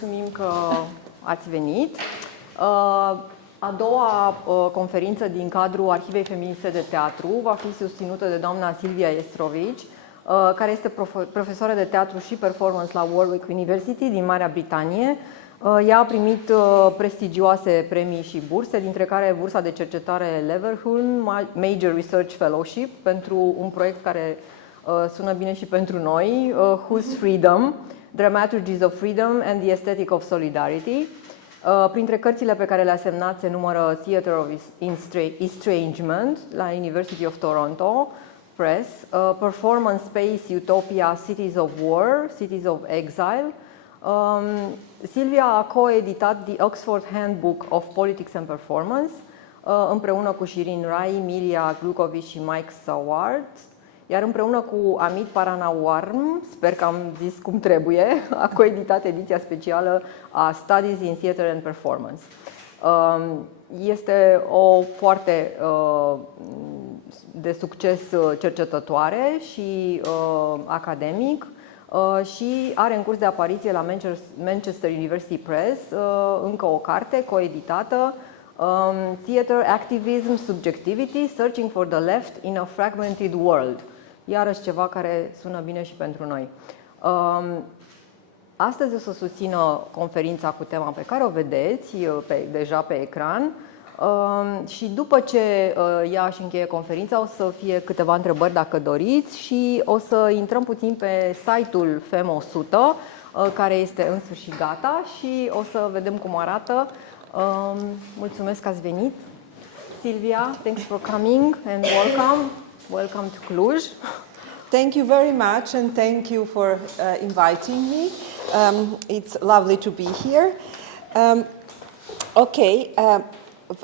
Mulțumim că ați venit. A doua conferință din cadrul Arhivei Feministă de Teatru va fi susținută de doamna Silvija Jestrovic, care este profesoară de teatru și performance la Warwick University din Marea Britanie. Ea a primit prestigioase premii și burse, dintre care bursa de cercetare Leverhulme Major Research Fellowship pentru un proiect care sună bine și pentru noi, Whose Freedom? Dramaturgies of Freedom and the Aesthetic of Solidarity. Printre cărțile pe care le-a semnat se numără Theatre of Estrangement la University of Toronto Press, Performance Space Utopia Cities of War, Cities of Exile. Silvia a coeditat The Oxford Handbook of Politics and Performance împreună cu Shirin Rai, Milia Glukovic și Mike Saward. Iar împreună cu Amit Paranawarm, sper că am zis cum trebuie, a coeditat ediția specială a Studies in Theatre and Performance. Este o foarte de succes cercetătoare și academic și are în curs de apariție la Manchester University Press încă o carte coeditată, Theatre, Activism, Subjectivity, Searching for the Left in a Fragmented World. Iarăși ceva care sună bine și pentru noi. Astăzi o să susțină conferința cu tema pe care o vedeți deja pe ecran și după ce ea își încheie conferința o să fie câteva întrebări dacă doriți și o să intrăm puțin pe site-ul FEM100 care este în sfârșit gata și o să vedem cum arată. Mulțumesc că ați venit. Silvia, thanks for coming and welcome. Welcome to Cluj. Thank you very much and thank you for inviting me. It's lovely to be here.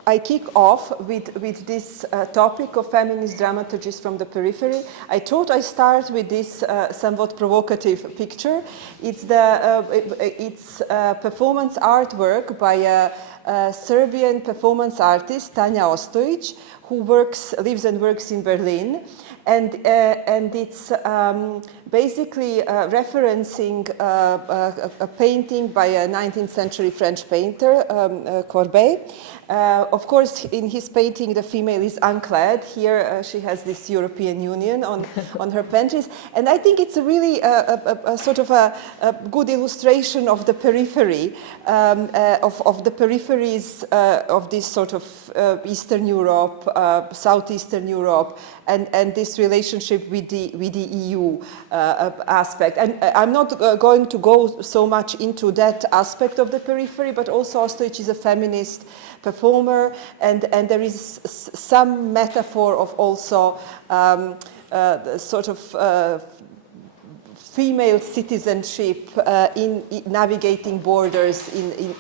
I kick off with this topic of feminist dramaturgies from the periphery. I thought I start with this somewhat provocative picture. It's performance artwork by a Serbian performance artist, Tanja Ostojic, who lives and works in Berlin. And it's basically referencing a painting by a 19th century French painter, Courbet. Of course, in his painting, the female is unclad. Here, she has this European Union on her panties. And I think it's a really a sort of a good illustration of the periphery, of the peripheries of this sort of Eastern Europe, Southeastern Europe, and this relationship with the EU aspect. And I'm not going to go so much into that aspect of the periphery, but also Ostojic is a feminist performer, and there is some metaphor of also sort of female citizenship in navigating borders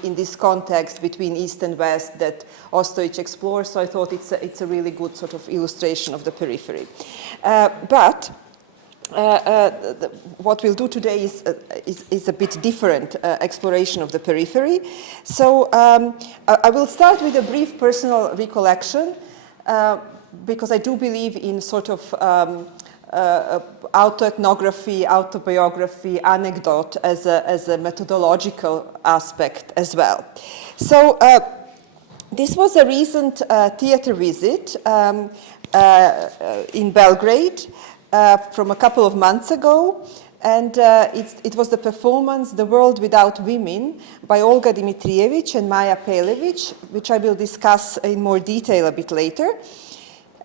in this context between East and West that Ostojic explores. So I thought it's a really good sort of illustration of the periphery. What we'll do today is a bit different exploration of the periphery. So I will start with a brief personal recollection because I do believe in sort of autoethnography, autobiography, anecdote as a methodological aspect as well. So this was a recent theater visit in Belgrade from a couple of months ago, and it was the performance The World Without Women by Olga Dimitrijević and Maja Pelević, which I will discuss in more detail a bit later.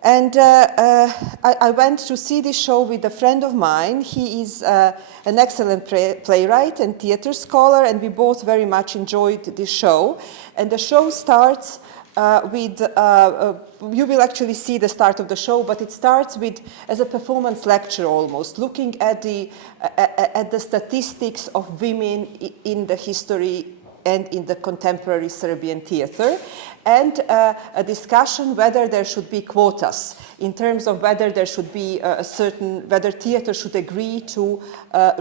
And I went to see this show with a friend of mine. He is an excellent playwright and theater scholar, and we both very much enjoyed this show. And the show starts with, you will actually see the start of the show, but it starts with, as a performance lecture almost, looking at the statistics of women in the history and in the contemporary Serbian theater, and a discussion whether there should be quotas in terms of whether there should be whether theater should agree to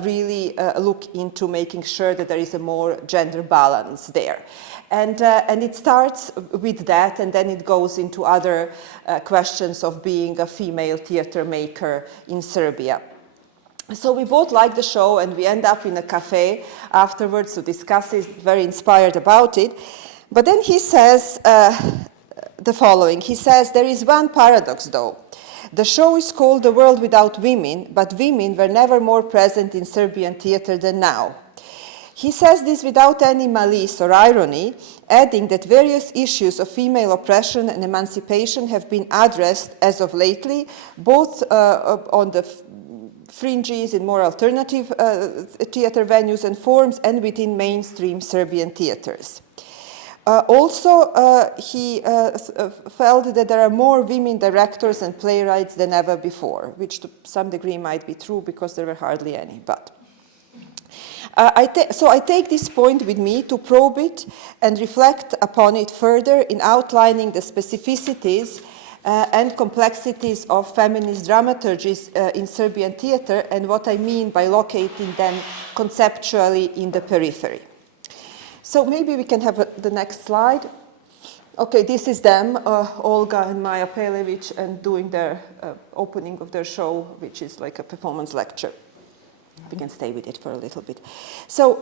really look into making sure that there is a more gender balance there. And it starts with that, and then it goes into other questions of being a female theater maker in Serbia. So we both like the show, and we end up in a cafe afterwards to discuss it, very inspired about it. But then he says the following. He says, there is one paradox, though. The show is called The World Without Women, but women were never more present in Serbian theater than now. He says this without any malice or irony, adding that various issues of female oppression and emancipation have been addressed as of lately, both on the fringes in more alternative theater venues and forms and within mainstream Serbian theaters. He felt that there are more women directors and playwrights than ever before, which to some degree might be true because there were hardly any. But so I take this point with me to probe it and reflect upon it further in outlining the specificities and complexities of feminist dramaturgies in Serbian theater and what I mean by locating them conceptually in the periphery. So maybe we can have the next slide. Okay, this is them, Olga and Maja Pelević, and doing their opening of their show, which is like a performance lecture. We can stay with it for a little bit. So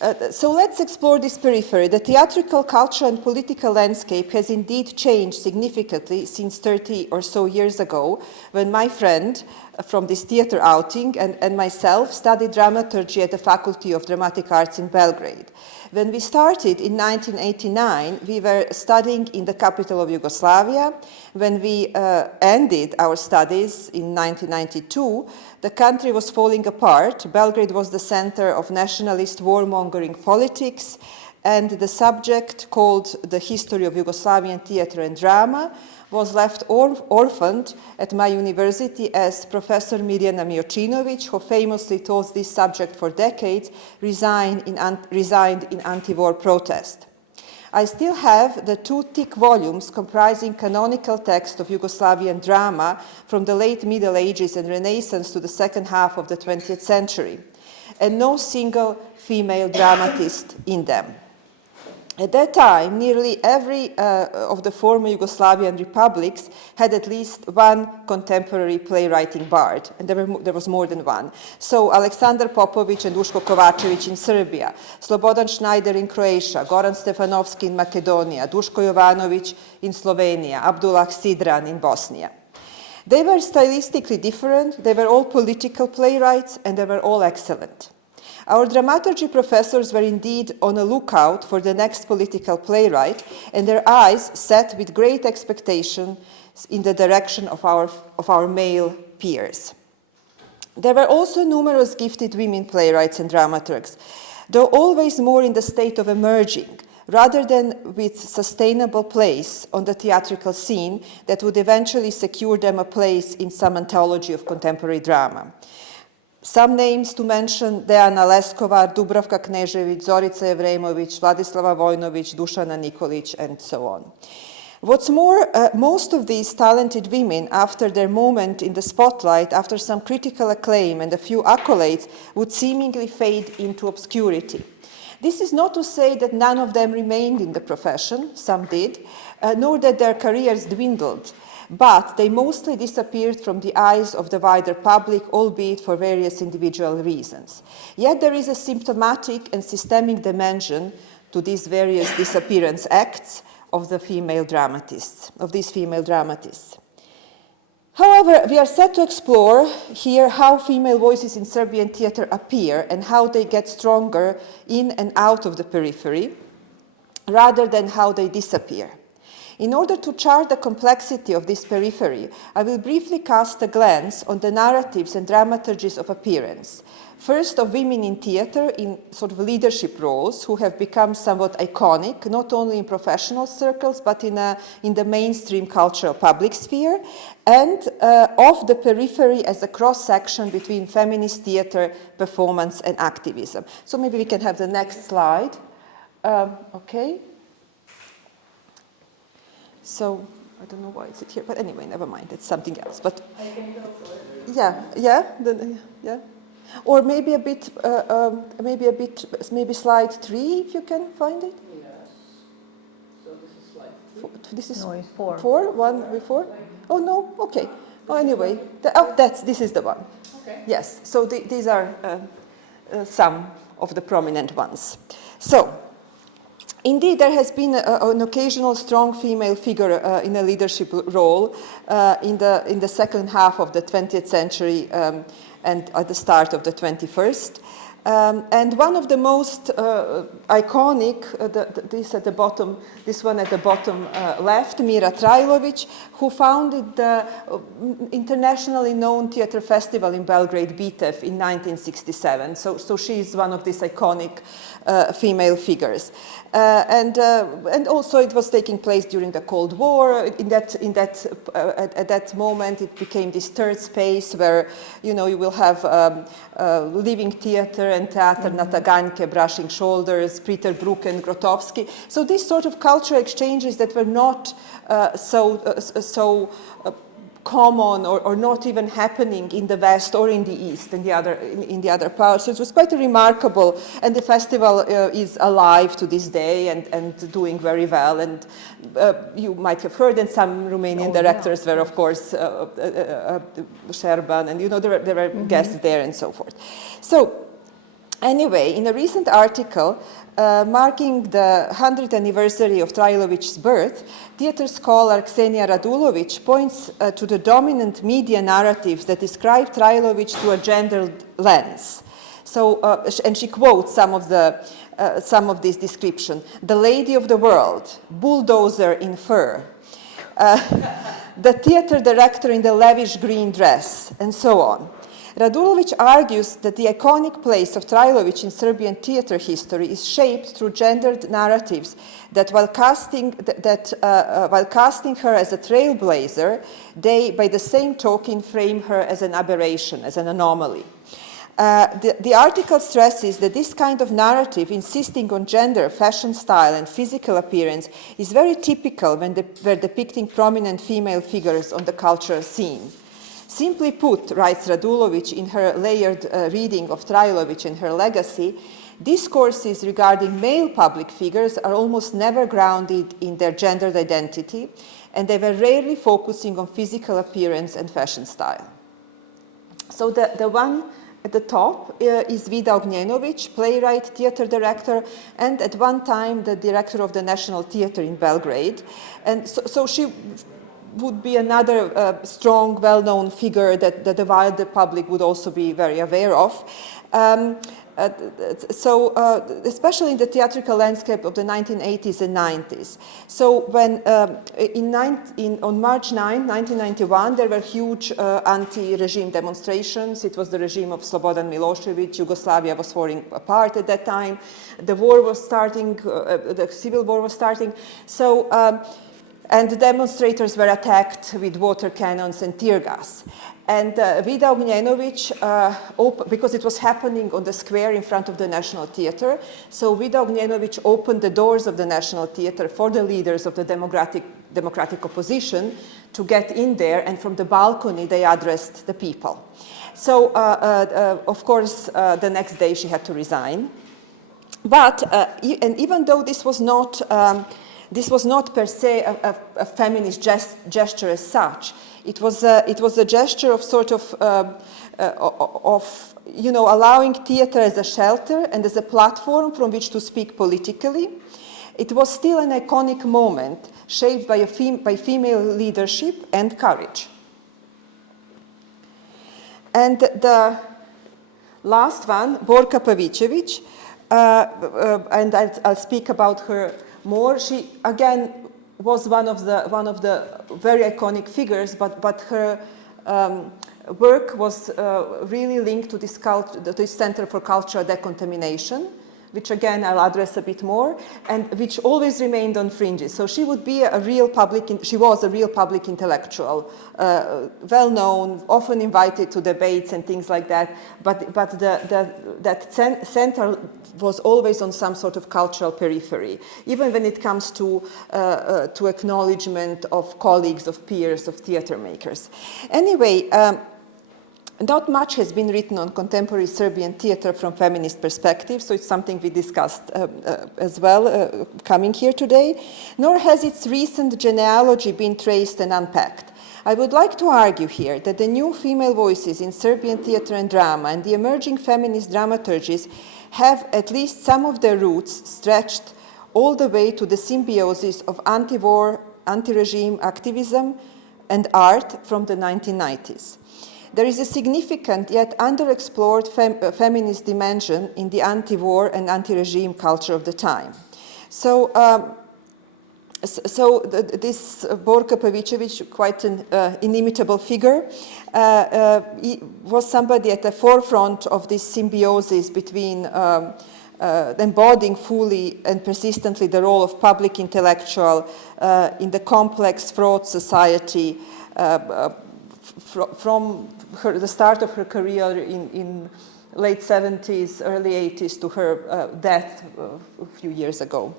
let's explore this periphery. The theatrical, cultural, and political landscape has indeed changed significantly since 30 or so years ago, when my friend from this theater outing and myself studied dramaturgy at the Faculty of Dramatic Arts in Belgrade. When we started in 1989, we were studying in the capital of Yugoslavia. When we ended our studies in 1992, the country was falling apart. Belgrade was the center of nationalist warmongering politics, and the subject, called The History of Yugoslavian Theatre and Drama, was left orphaned at my university as Professor Mirjana Mijocinović, who famously taught this subject for decades, resigned in anti-war protest. I still have the 2 thick volumes comprising canonical text of Yugoslavian drama from the late Middle Ages and Renaissance to the second half of the 20th century, and no single female dramatist in them. At that time, nearly every of the former Yugoslavian republics had at least one contemporary playwriting bard, and there was more than one. So Aleksandar Popović and Duško Kovačević in Serbia, Slobodan Schneider in Croatia, Goran Stefanovski in Macedonia, Duško Jovanović in Slovenia, Abdullah Sidran in Bosnia. They were stylistically different, they were all political playwrights, and they were all excellent. Our dramaturgy professors were indeed on a lookout for the next political playwright, and their eyes set with great expectation in the direction of our male peers. There were also numerous gifted women playwrights and dramaturgs, though always more in the state of emerging, rather than with sustainable place on the theatrical scene that would eventually secure them a place in some anthology of contemporary drama. Some names to mention: Dejana Leskovar, Dubravka Knežević, Zorica Jevremović, Vladislava Vojnović, Dušana Nikolić, and so on. What's more, most of these talented women, after their moment in the spotlight, after some critical acclaim and a few accolades, would seemingly fade into obscurity. This is not to say that none of them remained in the profession, some did, nor that their careers dwindled, but they mostly disappeared from the eyes of the wider public, albeit for various individual reasons. Yet there is a symptomatic and systemic dimension to these various disappearance acts of the female dramatists, of these female dramatists. However, we are set to explore here how female voices in Serbian theatre appear and how they get stronger in and out of the periphery, rather than how they disappear. In order to chart the complexity of this periphery, I will briefly cast a glance on the narratives and dramaturgies of appearance. First, of women in theatre in sort of leadership roles who have become somewhat iconic, not only in professional circles, but in the mainstream cultural public sphere, and of the periphery as a cross-section between feminist theatre, performance, and activism. So maybe we can have the next slide. Okay. So, I don't know why it's here, but anyway, never mind, it's something else. But I can go for it. Yeah. Or maybe a bit, maybe slide 3, if you can find it. Yes. So this is slide 3. This is no, it's 4. 4, one before. Oh no, okay. Oh, anyway, this is the one. Okay. Okay. Yes, so these are some of the prominent ones. So, indeed, there has been an occasional strong female figure in a leadership role in the second half of the 20th century and at the start of the 21st. And one of the most iconic, this one at the bottom left, Mira Trajlović, who founded the internationally known theater festival in Belgrade, Bitev, in 1967. So she is one of these iconic female figures. And also it was taking place during the Cold War. At that moment, it became this third space where, you know, you will have living theater and Teatr na Taganjke, Brushing Shoulders, Peter Brook and Grotowski. So these sort of cultural exchanges that were not so common or not even happening in the West or in the East, in the other parts. So it was quite remarkable, and the festival is alive to this day and doing very well. And you might have heard, and some Romanian directors were, of course, Sherban, and you know there were guests there and so forth. So anyway, in a recent article marking the 100th anniversary of Trajlović's birth, theater scholar Ksenia Radulović points to the dominant media narratives that describe Trajlović through a gendered lens. So, and she quotes some of this description: "The lady of the world, bulldozer in fur, the theater director in the lavish green dress," and so on. Radulović argues that the iconic place of Trajlović in Serbian theater history is shaped through gendered narratives that while casting her as a trailblazer, they, by the same token, frame her as an aberration, as an anomaly. The article stresses that this kind of narrative, insisting on gender, fashion style, and physical appearance, is very typical when we're depicting prominent female figures on the cultural scene. Simply put, writes Radulović in her layered reading of Trajlović and her legacy, discourses regarding male public figures are almost never grounded in their gendered identity, and they were rarely focusing on physical appearance and fashion style. So the one at the top is Vida Ognjenović, playwright, theater director, and at one time the director of the National Theatre in Belgrade. And so she would be another strong, well-known figure that the wider public would also be very aware of. Especially in the theatrical landscape of the 1980s and 90s. So when on March 9, 1991, there were huge anti-regime demonstrations. It was the regime of Slobodan Milošević. Yugoslavia was falling apart at that time. The war was starting, the civil war was starting. So, and the demonstrators were attacked with water cannons and tear gas. And Vida Ognjenović, because it was happening on the square in front of the National Theatre, so Vida Ognjenović opened the doors of the National Theatre for the leaders of the democratic opposition to get in there, and from the balcony they addressed the people. So, of course, the next day she had to resign. But, and even though this was not per se a feminist gesture as such. It was a gesture of sort of allowing theater as a shelter and as a platform from which to speak politically. It was still an iconic moment shaped by female leadership and courage. And the last one, Borka Pavićević, and I'll speak about her more. She again was one of the very iconic figures, but her work was really linked to this Center for Cultural Decontamination, which again I'll address a bit more, and which always remained on fringes. So she would be she was a real public intellectual, well known, often invited to debates and things like that. But that center was always on some sort of cultural periphery, even when it comes to acknowledgement of colleagues, of peers, of theater makers. Anyway. Not much has been written on contemporary Serbian theater from feminist perspective, so it's something we discussed as well coming here today, nor has its recent genealogy been traced and unpacked. I would like to argue here that the new female voices in Serbian theater and drama and the emerging feminist dramaturgies have at least some of their roots stretched all the way to the symbiosis of anti-war, anti-regime activism and art from the 1990s. There is a significant yet underexplored feminist dimension in the anti-war and anti-regime culture of the time. So this Borka Pavicevic, quite an inimitable figure, was somebody at the forefront of this symbiosis between embodying fully and persistently the role of public intellectual in the complex, fraught society from the start of her career in late 70s, early 80s to her death a few years ago.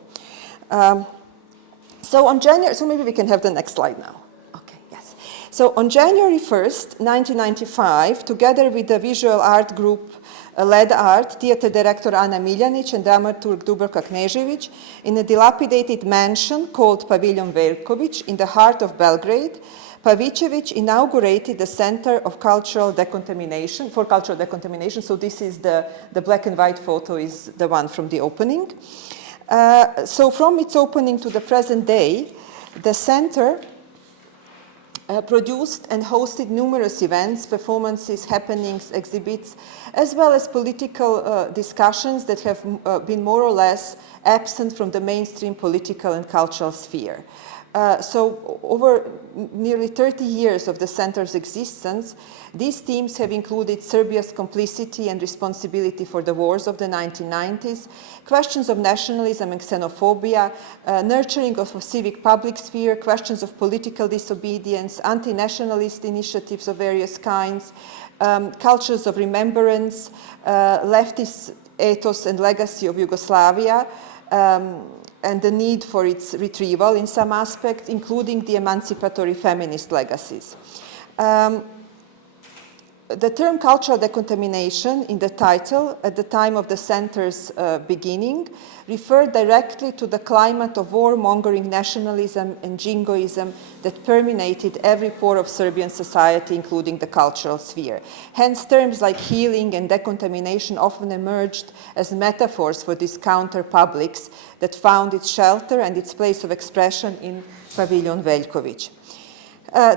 So maybe we can have the next slide now. Okay, yes. So on January 1st, 1995, together with the visual art group Led Art, theater director Ana Miljanić and dramaturg Dubravka Knežević, in a dilapidated mansion called Pavilion Veljković in the heart of Belgrade, Pavicevic inaugurated the Center of Cultural Decontamination, for Cultural Decontamination. So this is the black and white photo is the one from the opening. So from its opening to the present day, the center produced and hosted numerous events, performances, happenings, exhibits, as well as political discussions that have been more or less absent from the mainstream political and cultural sphere. So over nearly 30 years of the center's existence, these themes have included Serbia's complicity and responsibility for the wars of the 1990s, questions of nationalism and xenophobia, nurturing of a civic public sphere, questions of political disobedience, anti-nationalist initiatives of various kinds, cultures of remembrance, leftist ethos and legacy of Yugoslavia, and the need for its retrieval in some aspects, including the emancipatory feminist legacies. The term cultural decontamination in the title at the time of the center's beginning referred directly to the climate of warmongering nationalism and jingoism that permeated every pore of Serbian society, including the cultural sphere. Hence, terms like healing and decontamination often emerged as metaphors for these counter-publics that found its shelter and its place of expression in Pavilion Veljković.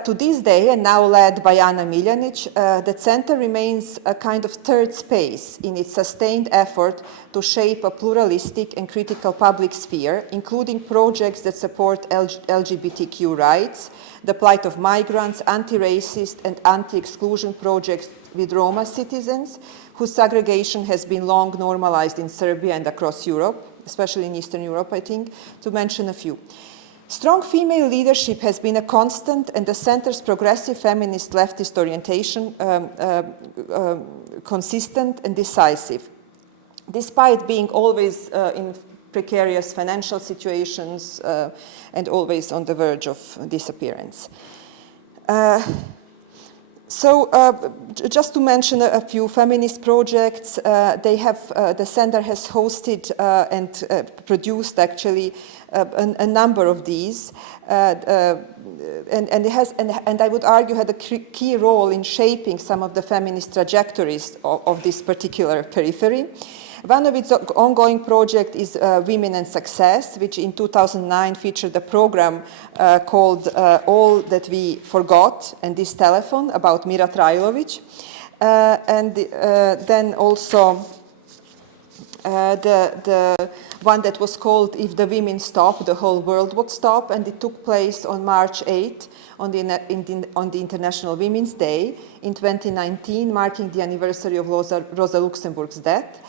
To this day, and now led by Ana Miljanić, the center remains a kind of third space in its sustained effort to shape a pluralistic and critical public sphere, including projects that support LGBTQ rights, the plight of migrants, anti-racist and anti-exclusion projects with Roma citizens, whose segregation has been long normalized in Serbia and across Europe, especially in Eastern Europe, I think, to mention a few. Strong female leadership has been a constant, and the center's progressive feminist leftist orientation consistent and decisive, despite being always in precarious financial situations and always on the verge of disappearance. Just to mention a few feminist projects, the center has hosted and produced actually a number of these, and I would argue had a key role in shaping some of the feminist trajectories of this particular periphery. One of its ongoing projects is Women and Success, which in 2009 featured a program called All That We Forgot and This Telephone about Mira Trajlović. Then also the one that was called If the Women Stop, the Whole World Would Stop, and it took place on March 8 on the International Women's Day in 2019, marking the anniversary of Rosa Luxemburg's death.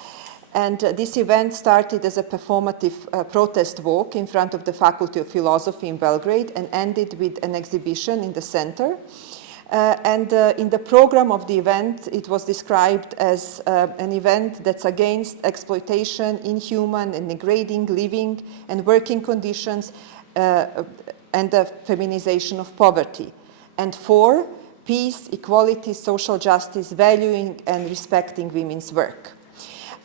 And this event started as a performative protest walk in front of the Faculty of Philosophy in Belgrade and ended with an exhibition in the center. In the program of the event, it was described as an event that's against exploitation, inhuman and degrading living and working conditions, and the feminization of poverty, and for peace, equality, social justice, valuing and respecting women's work.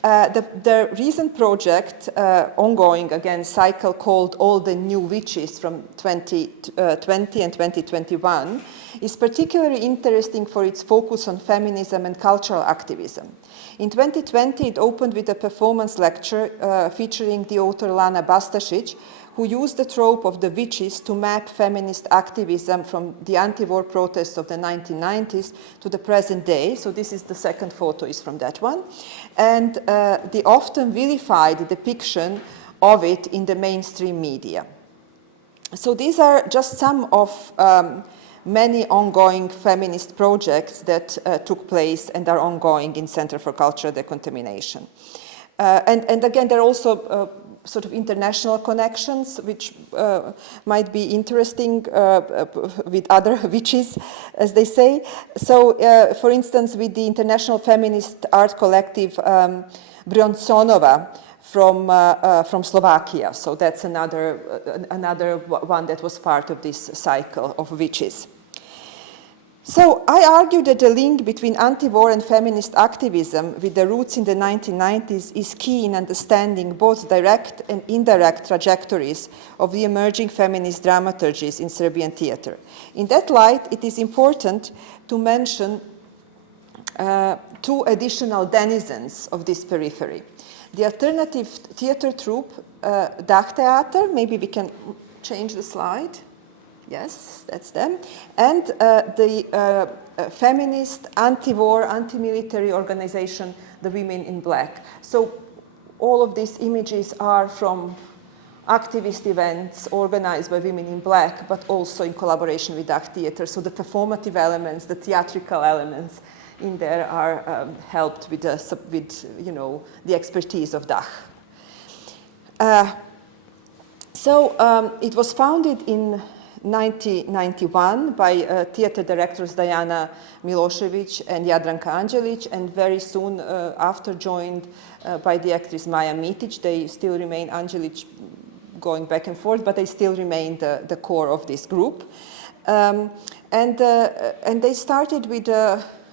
The recent project, ongoing again, cycle called All the New Witches from 2020 and 2021, is particularly interesting for its focus on feminism and cultural activism. In 2020, it opened with a performance lecture featuring the author Lana Bastasic, who used the trope of the witches to map feminist activism from the anti-war protests of the 1990s to the present day. So this is the second photo is from that one. And the often vilified depiction of it in the mainstream media. So these are just some of many ongoing feminist projects that took place and are ongoing in Center for Cultural Decontamination. And again, there are also sort of international connections, which might be interesting with other witches, as they say. So, for instance, with the International Feminist Art Collective Bronsonova from Slovakia. So that's another one that was part of this cycle of witches. So I argue that the link between anti-war and feminist activism with the roots in the 1990s is key in understanding both direct and indirect trajectories of the emerging feminist dramaturgies in Serbian theatre. In that light, it is important to mention two additional denizens of this periphery. The alternative theatre troupe, Dah Theater, maybe we can change the slide. Yes, that's them. And the feminist, anti-war, anti-military organization, the Women in Black. So all of these images are from activist events organized by Women in Black, but also in collaboration with DACH Theatre. So the performative elements, the theatrical elements in there are helped with the expertise of DACH. It was founded in 1991 by theater directors Diana Milošević and Jadranka Anđelić, and very soon after joined by the actress Maja Mitić. They still remain, Anđelić going back and forth, but they still remain the core of this group. And they started with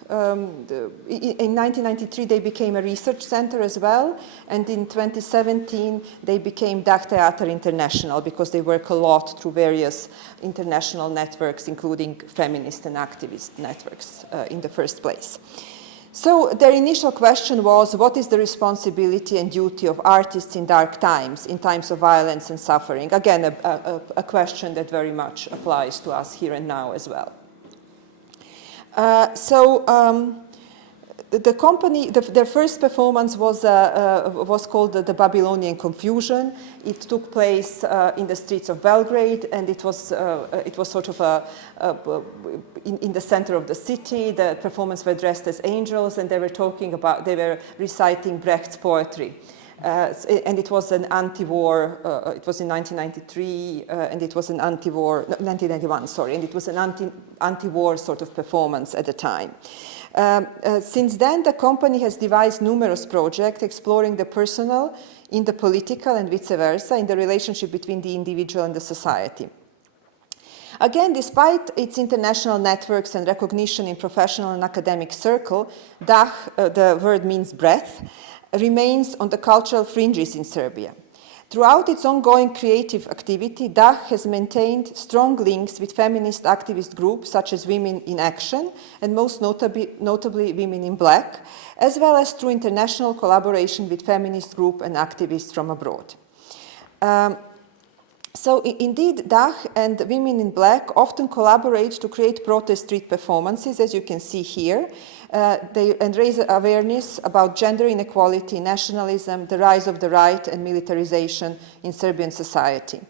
in 1993 they became a research center as well, and in 2017 they became DACH Theater International because they work a lot through various international networks, including feminist and activist networks in the first place. So their initial question was, what is the responsibility and duty of artists in dark times, in times of violence and suffering? Again, a question that very much applies to us here and now as well. The company, their first performance was called the Babylonian Confusion. It took place in the streets of Belgrade, and it was sort of in the center of the city. The performers were dressed as angels, and they were reciting Brecht's poetry. And it was an anti-war, it was in 1993, and it was an anti-war, no, 1991, sorry, and it was an anti-war sort of performance at the time. Since then, the company has devised numerous projects exploring the personal in the political and vice versa, in the relationship between the individual and the society. Again, despite its international networks and recognition in professional and academic circle, DACH, the word means breadth, remains on the cultural fringes in Serbia. Throughout its ongoing creative activity, DACH has maintained strong links with feminist activist groups such as Women in Action and most notably Women in Black, as well as through international collaboration with feminist groups and activists from abroad. So indeed, DACH and Women in Black often collaborate to create protest street performances, as you can see here, and raise awareness about gender inequality, nationalism, the rise of the right, and militarization in Serbian society.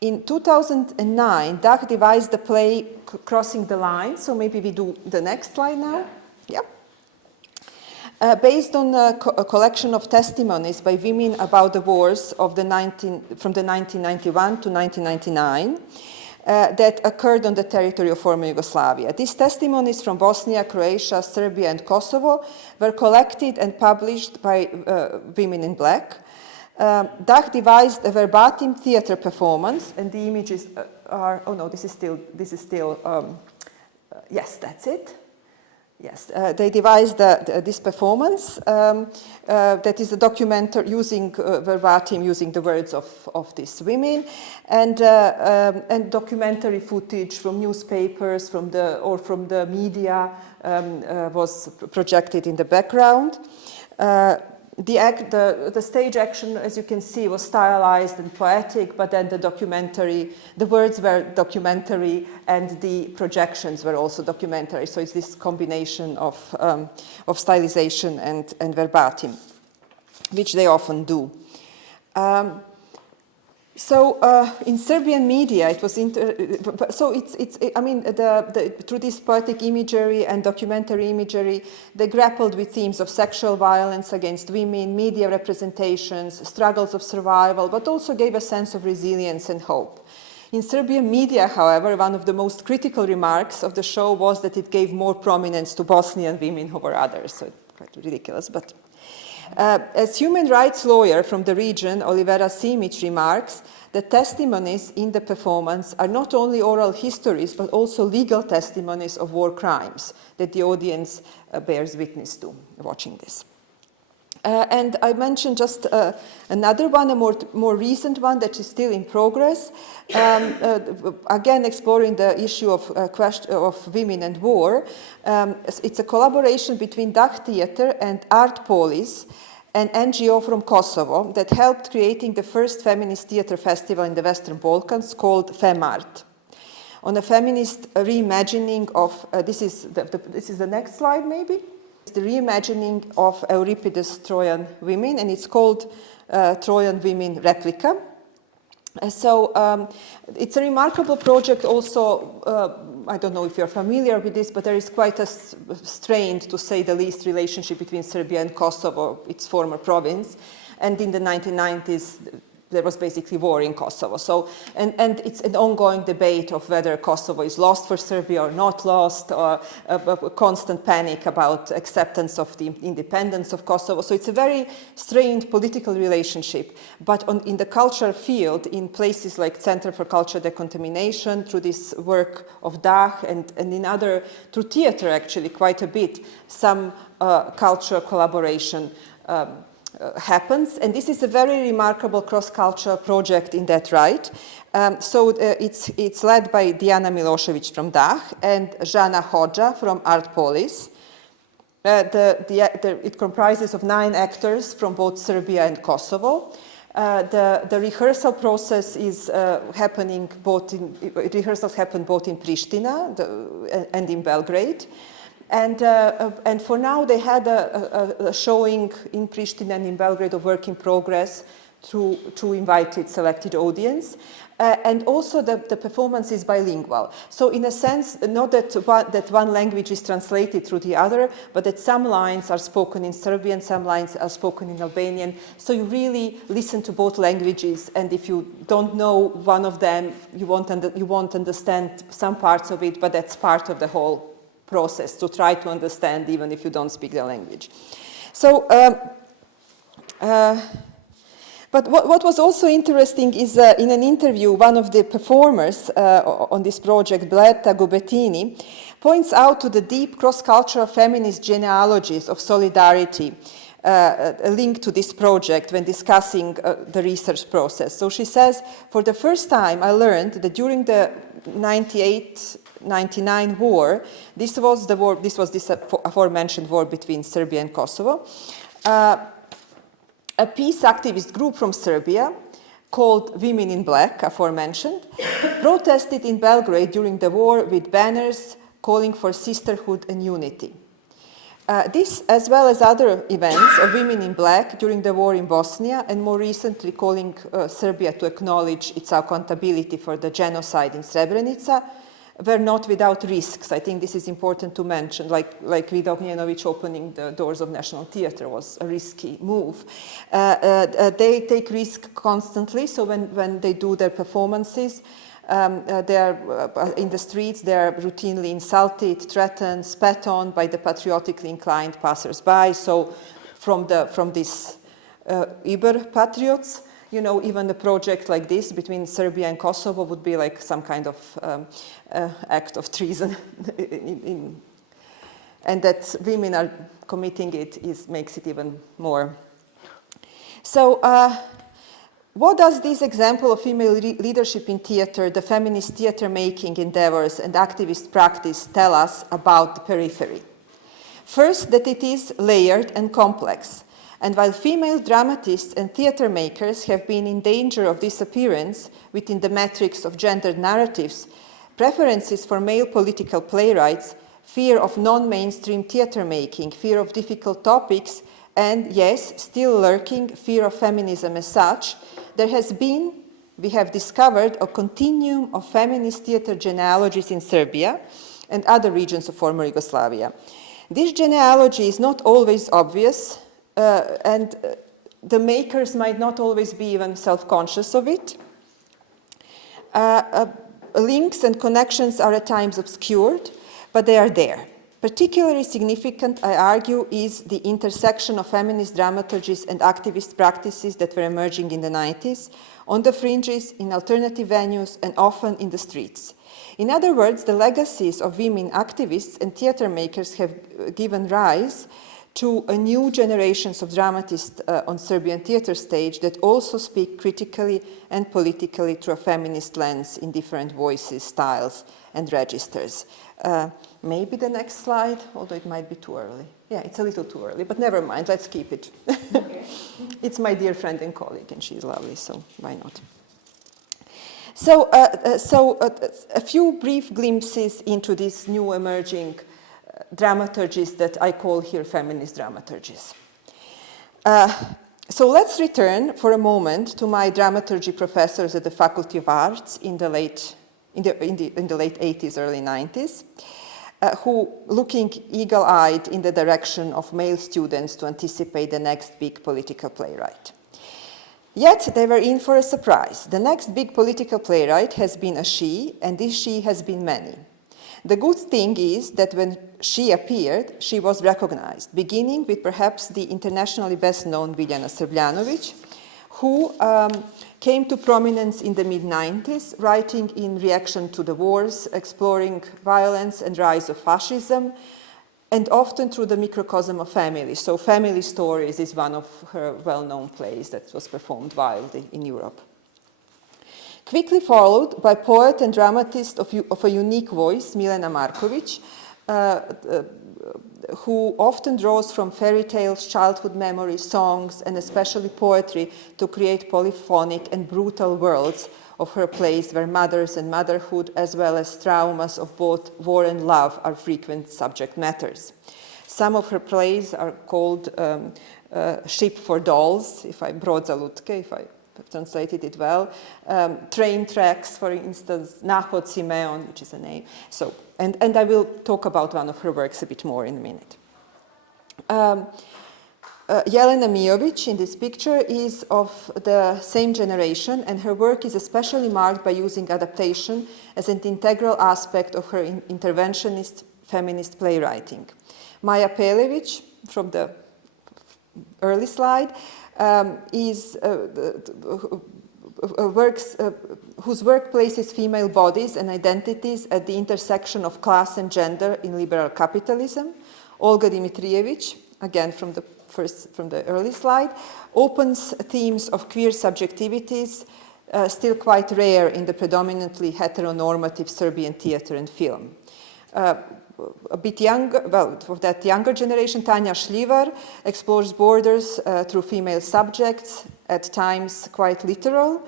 In 2009, DACH devised the play Crossing the Line, so maybe we do the next slide now. Yeah. Based on a collection of testimonies by women about the wars of from the 1991 to 1999 that occurred on the territory of former Yugoslavia. These testimonies from Bosnia, Croatia, Serbia, and Kosovo were collected and published by Women in Black. DACH devised a verbatim theater performance, and the images are, oh no, this is still yes, that's it. Yes, they devised this performance that is a documentary using verbatim, using the words of these women, and documentary footage from newspapers, from the media was projected in the background. The stage action, as you can see, was stylized and poetic, but then the words were documentary and the projections were also documentary. So it's this combination of stylization and verbatim, which they often do. In Serbian media, it was through this poetic imagery and documentary imagery, they grappled with themes of sexual violence against women, media representations, struggles of survival, but also gave a sense of resilience and hope. In Serbian media, however, one of the most critical remarks of the show was that it gave more prominence to Bosnian women over others. So it's quite ridiculous, but as human rights lawyer from the region, Olivera Simic remarks, the testimonies in the performance are not only oral histories, but also legal testimonies of war crimes that the audience bears witness to watching this. And I mentioned just another one, a more recent one that is still in progress, again exploring the issue of women and war. It's a collaboration between DAH Theatre and Art Polis, an NGO from Kosovo that helped creating the first feminist theatre festival in the Western Balkans called FemArt. On a feminist reimagining of, this is the next slide maybe? The reimagining of Euripides' Trojan Women, and it's called Trojan Women Replica. It's a remarkable project also. I don't know if you're familiar with this, but there is quite a strained, to say the least, relationship between Serbia and Kosovo, its former province. And in the 1990s, there was basically war in Kosovo. So, and it's an ongoing debate of whether Kosovo is lost for Serbia or not lost, or a constant panic about acceptance of the independence of Kosovo. So it's a very strained political relationship. But in the cultural field, in places like Center for Culture Decontamination, through this work of DAH and in other, through theater actually quite a bit, some cultural collaboration happens, and this is a very remarkable cross-cultural project in that right. It's led by Diana Milošević from DAH and Žana Hodža from Art Polis. It comprises of 9 actors from both Serbia and Kosovo. The rehearsal process is happening rehearsals happen both in Pristina and in Belgrade. And for now, they had a showing in Pristina and in Belgrade of work in progress to invited selected audience. And also the performance is bilingual. So in a sense, not that one language is translated through the other, but that some lines are spoken in Serbian, some lines are spoken in Albanian. So you really listen to both languages, and if you don't know one of them, you won't understand some parts of it, but that's part of the whole process, to try to understand even if you don't speak the language. So, but what was also interesting is in an interview, one of the performers on this project, Bleta Gubettini, points out to the deep cross-cultural feminist genealogies of solidarity linked to this project when discussing the research process. So she says, for the first time I learned that during the 1999 war, this was this aforementioned war between Serbia and Kosovo. A peace activist group from Serbia called Women in Black, aforementioned, protested in Belgrade during the war with banners calling for sisterhood and unity. This, as well as other events of Women in Black during the war in Bosnia, and more recently calling Serbia to acknowledge its accountability for the genocide in Srebrenica, were not without risks. I think this is important to mention, like Vida Ognjenović opening the doors of National Theatre was a risky move. They take risk constantly, so when they do their performances, they are in the streets, they are routinely insulted, threatened, spat on by the patriotically inclined passers-by. So from these Uber patriots you know, even a project like this between Serbia and Kosovo would be like some kind of act of treason. And that women are committing it makes it even more. So what does this example of female leadership in theater, the feminist theater making endeavors and activist practice tell us about the periphery? First, that it is layered and complex. And while female dramatists and theater makers have been in danger of disappearance within the matrix of gendered narratives, preferences for male political playwrights, fear of non-mainstream theater making, fear of difficult topics, and yes, still lurking, fear of feminism as such, there has been, we have discovered, a continuum of feminist theater genealogies in Serbia and other regions of former Yugoslavia. This genealogy is not always obvious, and the makers might not always be even self-conscious of it. Links and connections are at times obscured, but they are there. Particularly significant, I argue, is the intersection of feminist dramaturgies and activist practices that were emerging in the 90s, on the fringes, in alternative venues, and often in the streets. In other words, the legacies of women activists and theater makers have given rise to a new generations of dramatists on Serbian theater stage that also speak critically and politically through a feminist lens in different voices, styles, and registers. Maybe the next slide, although it might be too early. Yeah, it's a little too early, but never mind, let's keep it. Okay. It's my dear friend and colleague, and she's lovely, so why not? So, a few brief glimpses into these new emerging dramaturgies that I call here feminist dramaturgies. So let's return for a moment to my dramaturgy professors at the Faculty of Arts in the late 80s, early 90s, who looking eagle-eyed in the direction of male students to anticipate the next big political playwright. Yet they were in for a surprise. The next big political playwright has been a she, and this she has been many. The good thing is that when she appeared, she was recognized, beginning with perhaps the internationally best-known Biljana Srbljanović, who came to prominence in the mid-90s, writing in reaction to the wars, exploring violence and rise of fascism, and often through the microcosm of family. So Family Stories is one of her well-known plays that was performed widely in Europe. Quickly followed by poet and dramatist of a unique voice, Milena Marković, who often draws from fairy tales, childhood memories, songs, and especially poetry to create polyphonic and brutal worlds of her plays where mothers and motherhood, as well as traumas of both war and love, are frequent subject matters. Some of her plays are called Ship for Dolls, Brod za lutke, if I translated it well. Train Tracks, for instance, Nahod Simeon, which is a name. So, and I will talk about one of her works a bit more in a minute. Jelena Mijović in this picture is of the same generation, and her work is especially marked by using adaptation as an integral aspect of her interventionist feminist playwriting. Maja Pelević, from the early slide, whose work places female bodies and identities at the intersection of class and gender in liberal capitalism. Olga Dimitrijević, again from the early slide, opens themes of queer subjectivities, still quite rare in the predominantly heteronormative Serbian theater and film. A bit younger, well, for that younger generation, Tanja Šljivar explores borders through female subjects, at times quite literal,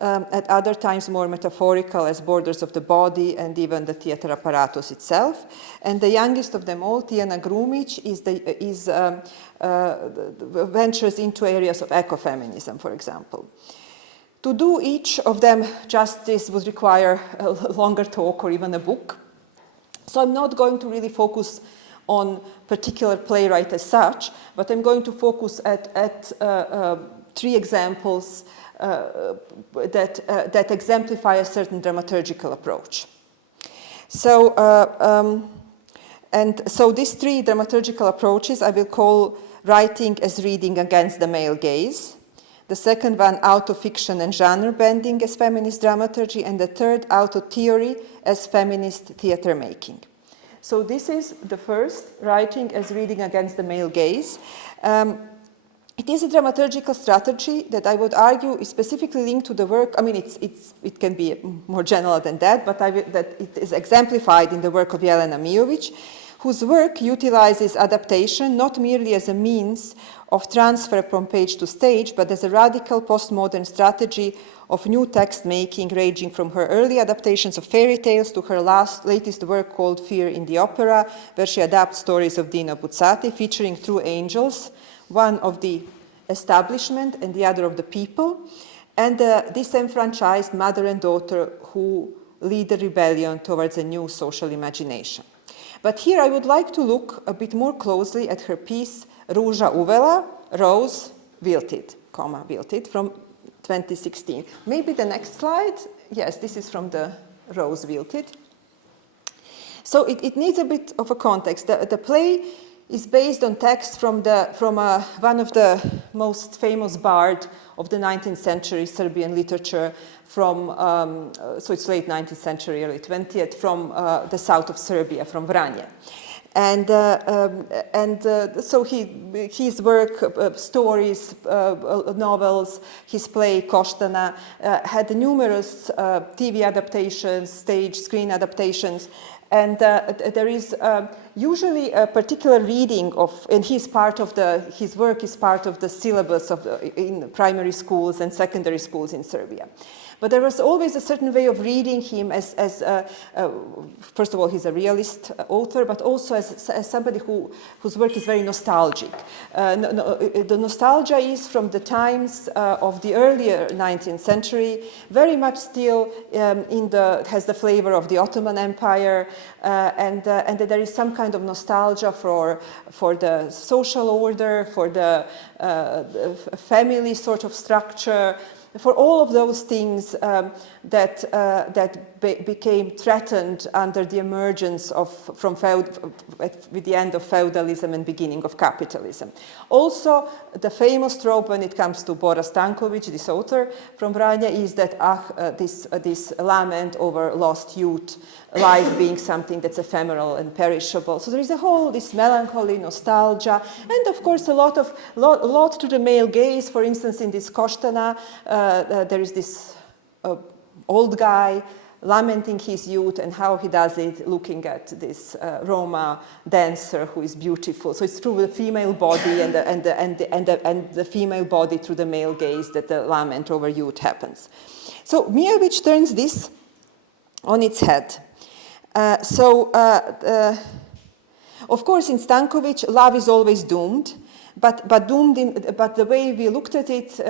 at other times more metaphorical as borders of the body and even the theater apparatus itself. And the youngest of them all, Tijana Grumić, ventures into areas of ecofeminism, for example. To do each of them justice would require a longer talk or even a book. So I'm not going to really focus on particular playwright as such, but I'm going to focus at three examples that exemplify a certain dramaturgical approach. So, so these three dramaturgical approaches I will call writing as reading against the male gaze, The second one, auto-fiction and genre bending as feminist dramaturgy, and the third, auto-theory as feminist theater making. So this is the first, writing as reading against the male gaze. It is a dramaturgical strategy that I would argue is specifically linked to the work. I mean, it can be more general than that, but that it is exemplified in the work of Jelena Mijović, whose work utilizes adaptation not merely as a means of transfer from page to stage, but as a radical postmodern strategy of new text making, ranging from her early adaptations of fairy tales to her latest work called Fear in the Opera, where she adapts stories of Dino Buzzati, featuring two angels, one of the establishment and the other of the people, and the disenfranchised mother and daughter who lead the rebellion towards a new social imagination. But here I would like to look a bit more closely at her piece Ruža uvela, Rose wilted, from 2016. Maybe the next slide. Yes, this is from the Rose wilted. So it needs a bit of a context. The play is based on text from one of the most famous bard of the 19th century Serbian literature, so it's late 19th century, early 20th, from the south of Serbia, from Vranje. So his work, stories, novels, his play Koštana had numerous TV adaptations, stage, screen adaptations, and there is usually a particular reading of, and his work is part of the syllabus in primary schools and secondary schools in Serbia. But there was always a certain way of reading him as first of all, he's a realist author, but also as somebody whose work is very nostalgic. The nostalgia is from the times of the earlier 19th century, very much still has the flavor of the Ottoman Empire, and there is some kind of nostalgia for the social order, for the family sort of structure, for all of those things that became threatened under the emergence with the end of feudalism and beginning of capitalism. Also, the famous trope when it comes to Bora Stanković, this author from Vranje, is that this lament over lost youth, life being something that's ephemeral and perishable. So there is this melancholy, nostalgia, and of course a lot to the male gaze. For instance, in this Koštana, there is this old guy lamenting his youth and how he does it, looking at this Roma dancer who is beautiful. So it's through the female body and the female body through the male gaze that the lament over youth happens. So Mijović turns this on its head. Of course, in Stanković, love is always doomed. But the way we looked at it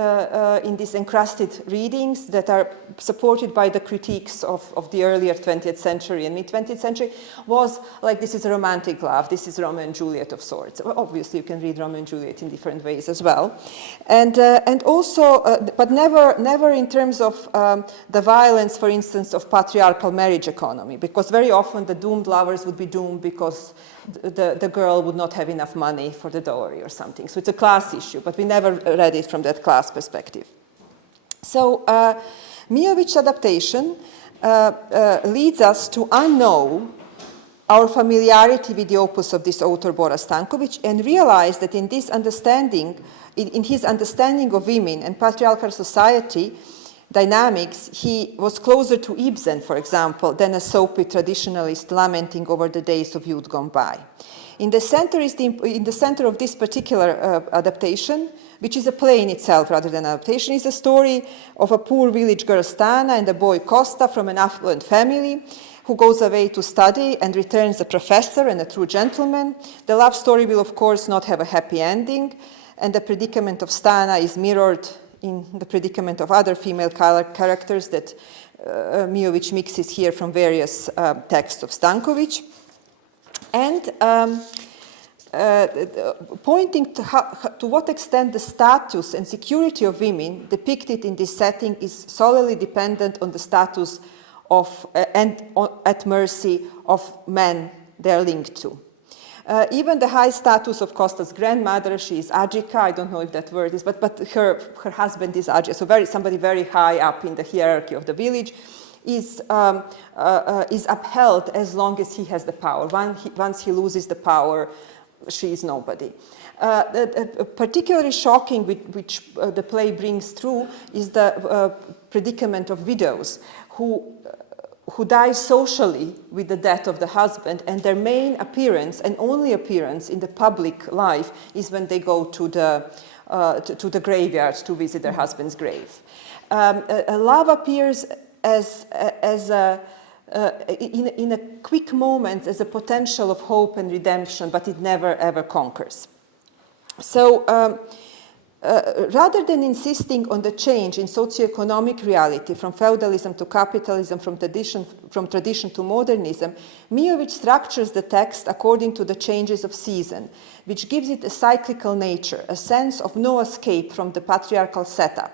in these encrusted readings that are supported by the critiques of the earlier 20th century and mid-20th century was like, this is a romantic love, this is Romeo and Juliet of sorts. Well, obviously, you can read Romeo and Juliet in different ways as well, and also, but never in terms of the violence, for instance, of patriarchal marriage economy, because very often the doomed lovers would be doomed because the girl would not have enough money for the dowry or something. So it's a class issue, but we never read it from that class perspective. So Mijović's adaptation leads us to unknow our familiarity with the opus of this author, Bora Stanković, and realize that in his understanding of women and patriarchal society dynamics, he was closer to Ibsen, for example, than a soapy traditionalist lamenting over the days of youth gone by. In the center of this particular adaptation, which is a play in itself rather than adaptation, is a story of a poor village girl, Stana, and a boy, Costa, from an affluent family, who goes away to study and returns a professor and a true gentleman. The love story will, of course, not have a happy ending, and the predicament of Stana is mirrored in the predicament of other female characters that Mijović mixes here from various texts of Stanković. And pointing to what extent the status and security of women depicted in this setting is solely dependent on the status of and at mercy of men they are linked to. Even the high status of Costa's grandmother, she is Agika, I don't know if that word is, but her husband is Agika, so somebody very high up in the hierarchy of the village, is upheld as long as he has the power. Once he loses the power, she is nobody. Particularly shocking, which the play brings through, is the predicament of widows who die socially with the death of the husband, and their main appearance and only appearance in the public life is when they go to the graveyard to visit their husband's grave. Love appears in a quick moment as a potential of hope and redemption, but it never ever conquers. So rather than insisting on the change in socioeconomic reality from feudalism to capitalism, from tradition to modernism, Mijović structures the text according to the changes of season, which gives it a cyclical nature, a sense of no escape from the patriarchal setup.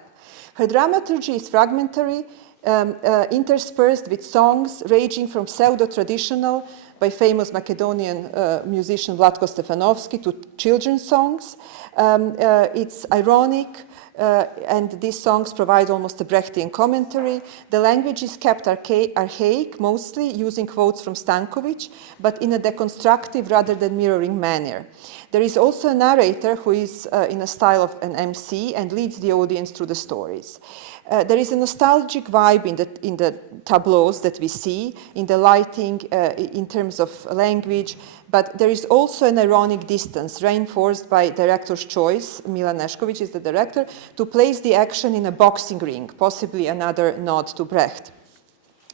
Her dramaturgy is fragmentary, interspersed with songs ranging from pseudo-traditional by famous Macedonian musician Vlatko Stefanovski to children's songs. It's ironic, and these songs provide almost a Brechtian commentary. The language is kept archaic, mostly using quotes from Stanković, but in a deconstructive rather than mirroring manner. There is also a narrator who is in a style of an MC and leads the audience through the stories. There is a nostalgic vibe in the tableaus that we see, in the lighting, in terms of language, but there is also an ironic distance reinforced by director's choice, Milan Nešković is the director, to place the action in a boxing ring, possibly another nod to Brecht.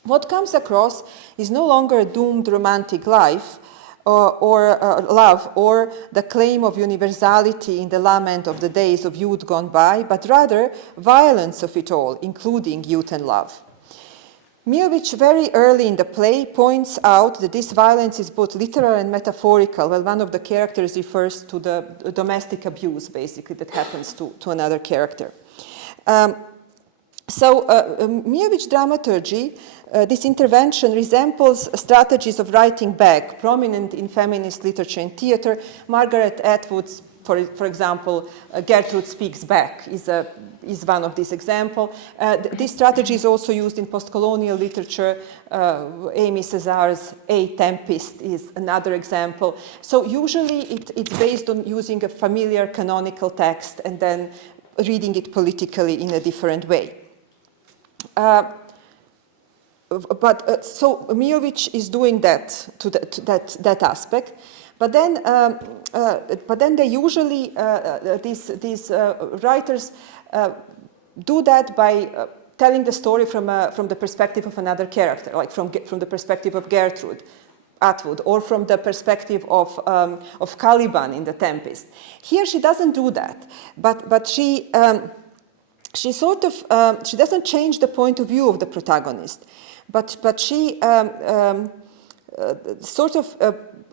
What comes across is no longer a doomed romantic life, or love, or the claim of universality in the lament of the days of youth gone by, but rather violence of it all, including youth and love. Mijović very early in the play points out that this violence is both literal and metaphorical, while one of the characters refers to the domestic abuse, basically, that happens to another character. Mijović dramaturgy, this intervention resembles strategies of writing back, prominent in feminist literature and theater. Margaret Atwood's, for example, Gertrude Speaks Back is one of these examples. This strategy is also used in post-colonial literature. Amy Cesar's A Tempest is another example. So usually it's based on using a familiar canonical text and then reading it politically in a different way. So Mijović is doing that to that aspect, but then they usually these writers do that by telling the story from the perspective of another character, like from the perspective of Gertrude Atwood, or from the perspective of Caliban in The Tempest. Here she doesn't do that, but she doesn't change the point of view of the protagonist, but she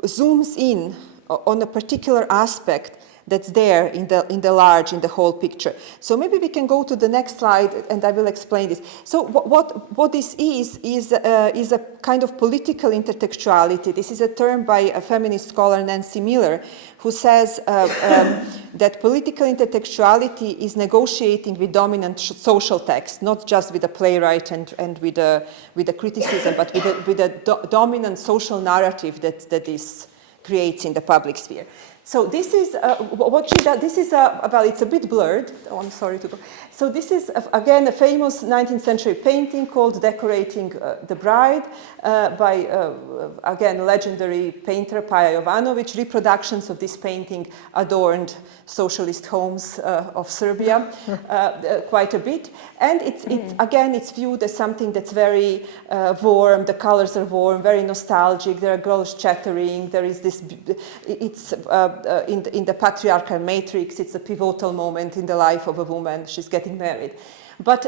zooms in on a particular aspect that's there in the whole picture. So maybe we can go to the next slide, and I will explain this. So what this is a kind of political intertextuality. This is a term by a feminist scholar, Nancy Miller, who says that political intertextuality is negotiating with dominant social text, not just with the playwright and with the criticism, but with a dominant social narrative that this creates in the public sphere. So this is what she does. This is well, it's a bit blurred. Oh, I'm sorry to go. So this is again a famous 19th century painting called "Decorating the Bride" by again legendary painter Paja Jovanović. Reproductions of this painting adorned socialist homes of Serbia quite a bit, and it's viewed as something that's very warm. The colors are warm, very nostalgic. There are girls chattering. There is this. It's in the patriarchal matrix, it's a pivotal moment in the life of a woman. She's getting married. But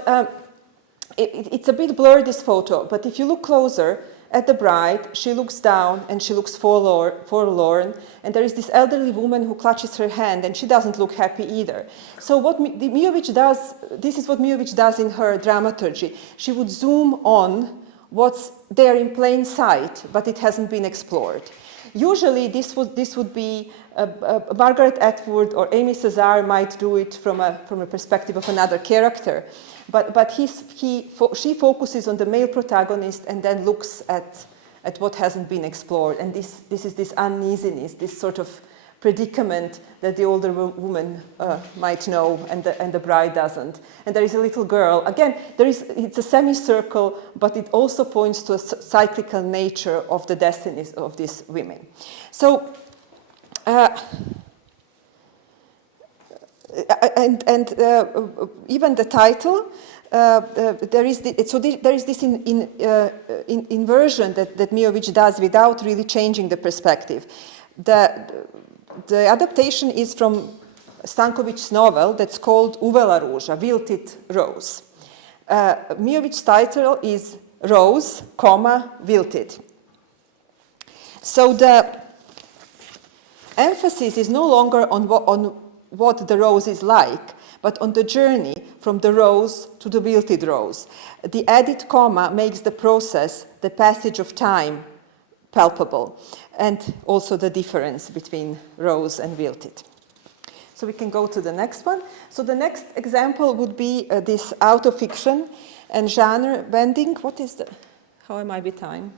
it's a bit blurred, this photo, but if you look closer at the bride, she looks down and she looks forlorn, and there is this elderly woman who clutches her hand, and she doesn't look happy either. So what Mijović does, this is what Mijović does in her dramaturgy. She would zoom on what's there in plain sight, but it hasn't been explored. Usually this would be Margaret Atwood or Amy Cesar might do it from a perspective of another character, but she focuses on the male protagonist and then looks at what hasn't been explored, and this is this uneasiness, this sort of predicament that the older woman might know and the bride doesn't. And there is a little girl. Again, it's a semicircle, but it also points to a cyclical nature of the destinies of these women. So, even the title, there is this inversion that Mijović does without really changing the perspective. The adaptation is from Stankovic's novel that's called Uvela ruža, Wilted Rose. Mijović's title is Rose, wilted. So the emphasis is no longer on what the rose is like, but on the journey from the rose to the wilted rose. The added comma makes the process, the passage of time, palpable, and also the difference between rose and wilted. So we can go to the next one. So the next example would be this autofiction and genre bending. How am I with time?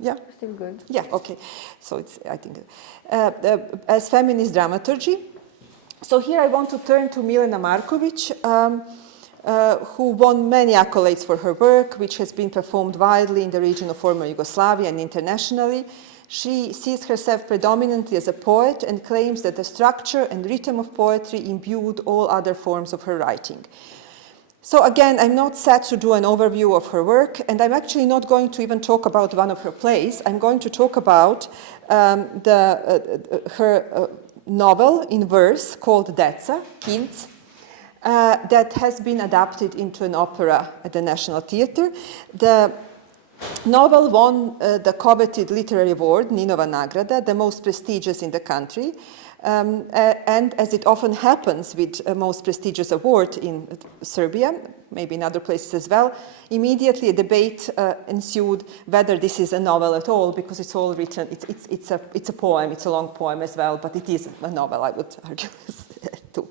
Yeah, still good. Yeah, okay. So it's, I think, as feminist dramaturgy. So here I want to turn to Milena Marković, who won many accolades for her work, which has been performed widely in the region of former Yugoslavia and internationally. She sees herself predominantly as a poet and claims that the structure and rhythm of poetry imbued all other forms of her writing. So again, I'm not set to do an overview of her work, and I'm actually not going to even talk about one of her plays. I'm going to talk about her novel in verse called Deca, Hints, that has been adapted into an opera at the National Theatre. The novel won the coveted literary award, Ninova Nagrada, the most prestigious in the country. And as it often happens with a most prestigious award in Serbia, maybe in other places as well, immediately a debate ensued whether this is a novel at all, because it's all written, it's a poem, it's a long poem as well, but it is a novel, I would argue, too.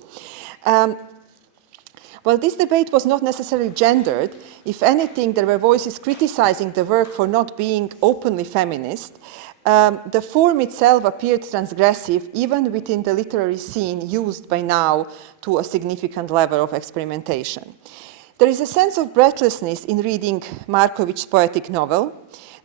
Well, this debate was not necessarily gendered. If anything, there were voices criticizing the work for not being openly feminist. The form itself appeared transgressive, even within the literary scene used by now to a significant level of experimentation. There is a sense of breathlessness in reading Marković's poetic novel.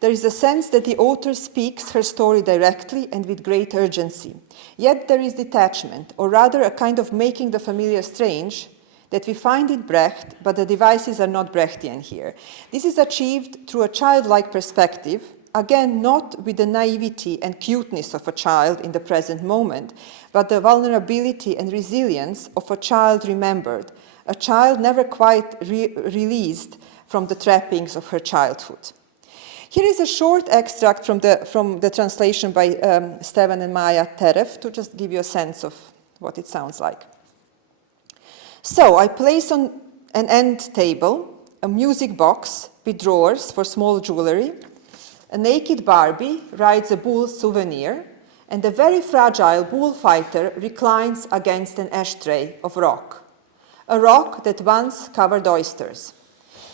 There is a sense that the author speaks her story directly and with great urgency. Yet there is detachment, or rather a kind of making the familiar strange, that we find in Brecht, but the devices are not Brechtian here. This is achieved through a childlike perspective, again, not with the naivety and cuteness of a child in the present moment, but the vulnerability and resilience of a child remembered, a child never quite released from the trappings of her childhood. Here is a short extract from the translation by Stevan and Maja Terev to just give you a sense of what it sounds like. So I place on an end table a music box with drawers for small jewelry. A naked Barbie rides a bull souvenir, and a very fragile bullfighter reclines against an ashtray of rock, a rock that once covered oysters.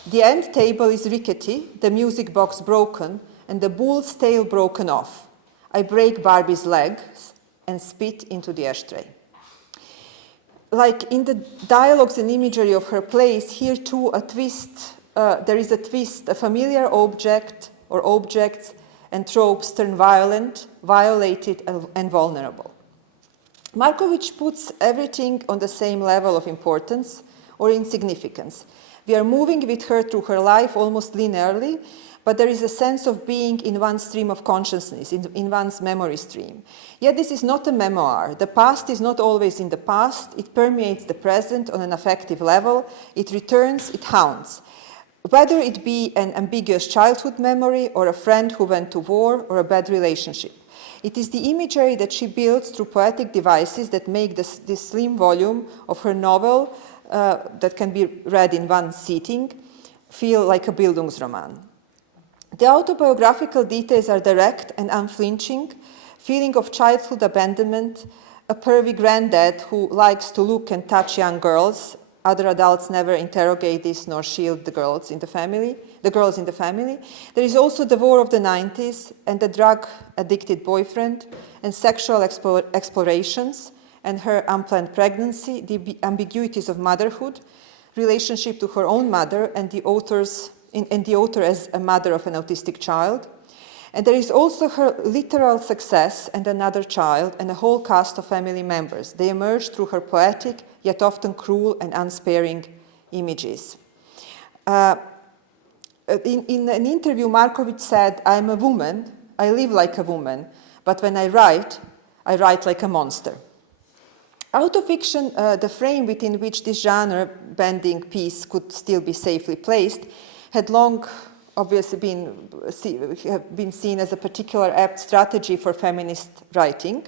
The end table is rickety, the music box broken, and the bull's tail broken off. I break Barbie's legs and spit into the ashtray. Like in the dialogues and imagery of her plays, here too there is a twist, a familiar object or objects and tropes turn violent, violated, and vulnerable. Marković puts everything on the same level of importance or insignificance. We are moving with her through her life almost linearly, but there is a sense of being in one stream of consciousness, in one's memory stream. Yet this is not a memoir. The past is not always in the past. It permeates the present on an affective level. It returns, it haunts. Whether it be an ambiguous childhood memory or a friend who went to war or a bad relationship. It is the imagery that she builds through poetic devices that make this slim volume of her novel that can be read in one sitting feel like a Bildungsroman. The autobiographical details are direct and unflinching, feeling of childhood abandonment, a pervy granddad who likes to look and touch young girls. Other adults never interrogate this nor shield the girls in the family. There is also the war of the 90s and the drug-addicted boyfriend and sexual explorations and her unplanned pregnancy, the ambiguities of motherhood, relationship to her own mother and the author as a mother of an autistic child. And there is also her literal success and another child and a whole cast of family members. They emerge through her poetic, yet often cruel and unsparing images. In an interview, Marković said, "I am a woman, I live like a woman, but when I write like a monster." Autofiction, the frame within which this genre-bending piece could still be safely placed, had long obviously been seen as a particular apt strategy for feminist writing.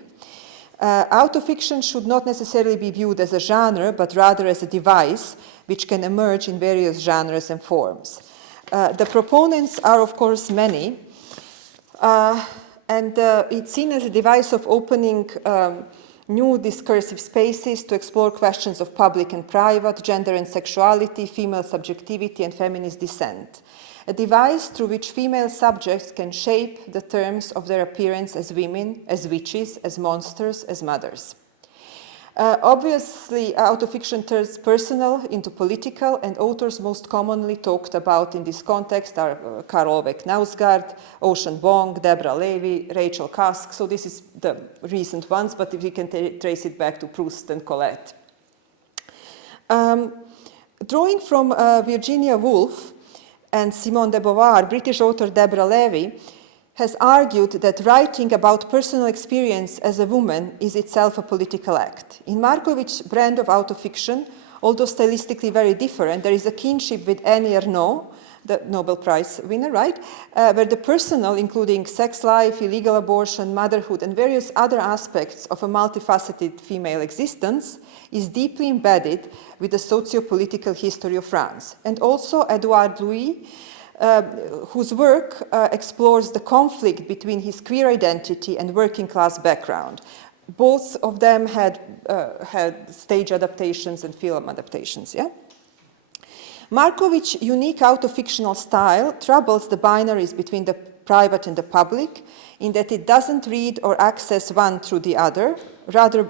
Autofiction should not necessarily be viewed as a genre, but rather as a device which can emerge in various genres and forms. The proponents are, of course, many, and it's seen as a device of opening new discursive spaces to explore questions of public and private, gender and sexuality, female subjectivity, and feminist dissent. A device through which female subjects can shape the terms of their appearance as women, as witches, as monsters, as mothers. Obviously, autofiction turns personal into political, and authors most commonly talked about in this context are Karl Ove Knausgaard, Ocean Vuong, Deborah Levy, Rachel Cusk. So this is the recent ones, but if we can trace it back to Proust and Colette. Drawing from Virginia Woolf and Simone de Beauvoir, British author Deborah Levy has argued that writing about personal experience as a woman is itself a political act. In Marković's brand of autofiction, although stylistically very different, there is a kinship with Annie Ernaux, the Nobel Prize winner, right? Where the personal, including sex life, illegal abortion, motherhood, and various other aspects of a multifaceted female existence, is deeply embedded with the socio-political history of France. And also Edouard Louis, whose work explores the conflict between his queer identity and working class background. Both of them had stage adaptations and film adaptations, yeah? Marković's unique autofictional style troubles the binaries between the private and the public, in that it doesn't read or access one through the other. Rather,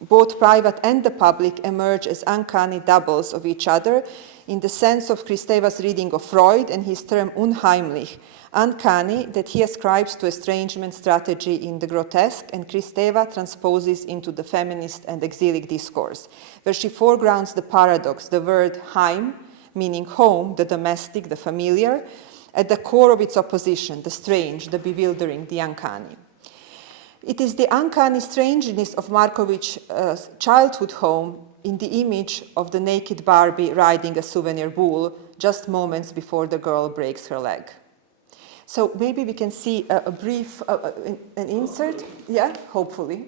both private and the public emerge as uncanny doubles of each other, in the sense of Kristeva's reading of Freud and his term unheimlich, uncanny, that he ascribes to estrangement strategy in the grotesque, and Kristeva transposes into the feminist and exilic discourse, where she foregrounds the paradox, the word heim, meaning home, the domestic, the familiar, at the core of its opposition, the strange, the bewildering, the uncanny. It is the uncanny strangeness of Marković's childhood home in the image of the naked Barbie riding a souvenir bull just moments before the girl breaks her leg. So maybe we can see a brief an insert. Yeah, hopefully.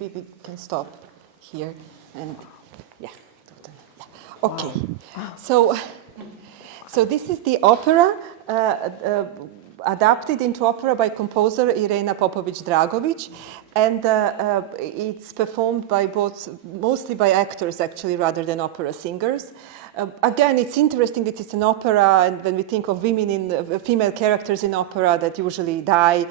maybe we can stop here and yeah. Okay. So this is the opera adapted into opera by composer Irena Popović-Dragović, and it's performed by mostly by actors actually, rather than opera singers. Again, it's interesting that it's an opera, and when we think of women female characters in opera that usually die,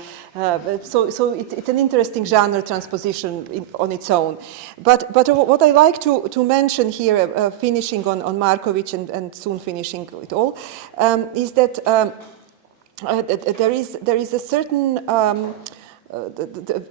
so it's an interesting genre transposition on its own. But what I like to mention here, finishing on Marković and soon finishing it all, is that there is a certain the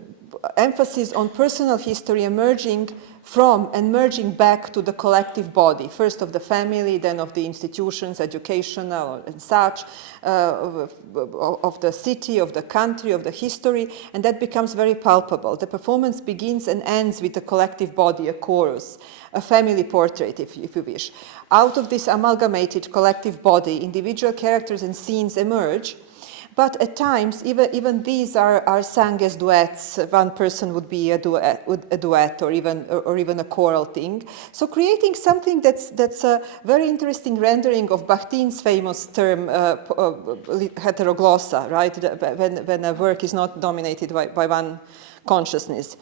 emphasis on personal history emerging from and merging back to the collective body, first of the family, then of the institutions, educational and such, of the city, of the country, of the history, and that becomes very palpable. The performance begins and ends with the collective body, a chorus, a family portrait, if you wish. Out of this amalgamated collective body, individual characters and scenes emerge, but at times, even these are sung as duets. One person would be a duet, or even a choral thing. So creating something that's a very interesting rendering of Bakhtin's famous term heteroglossa, right? When a work is not dominated by one consciousness,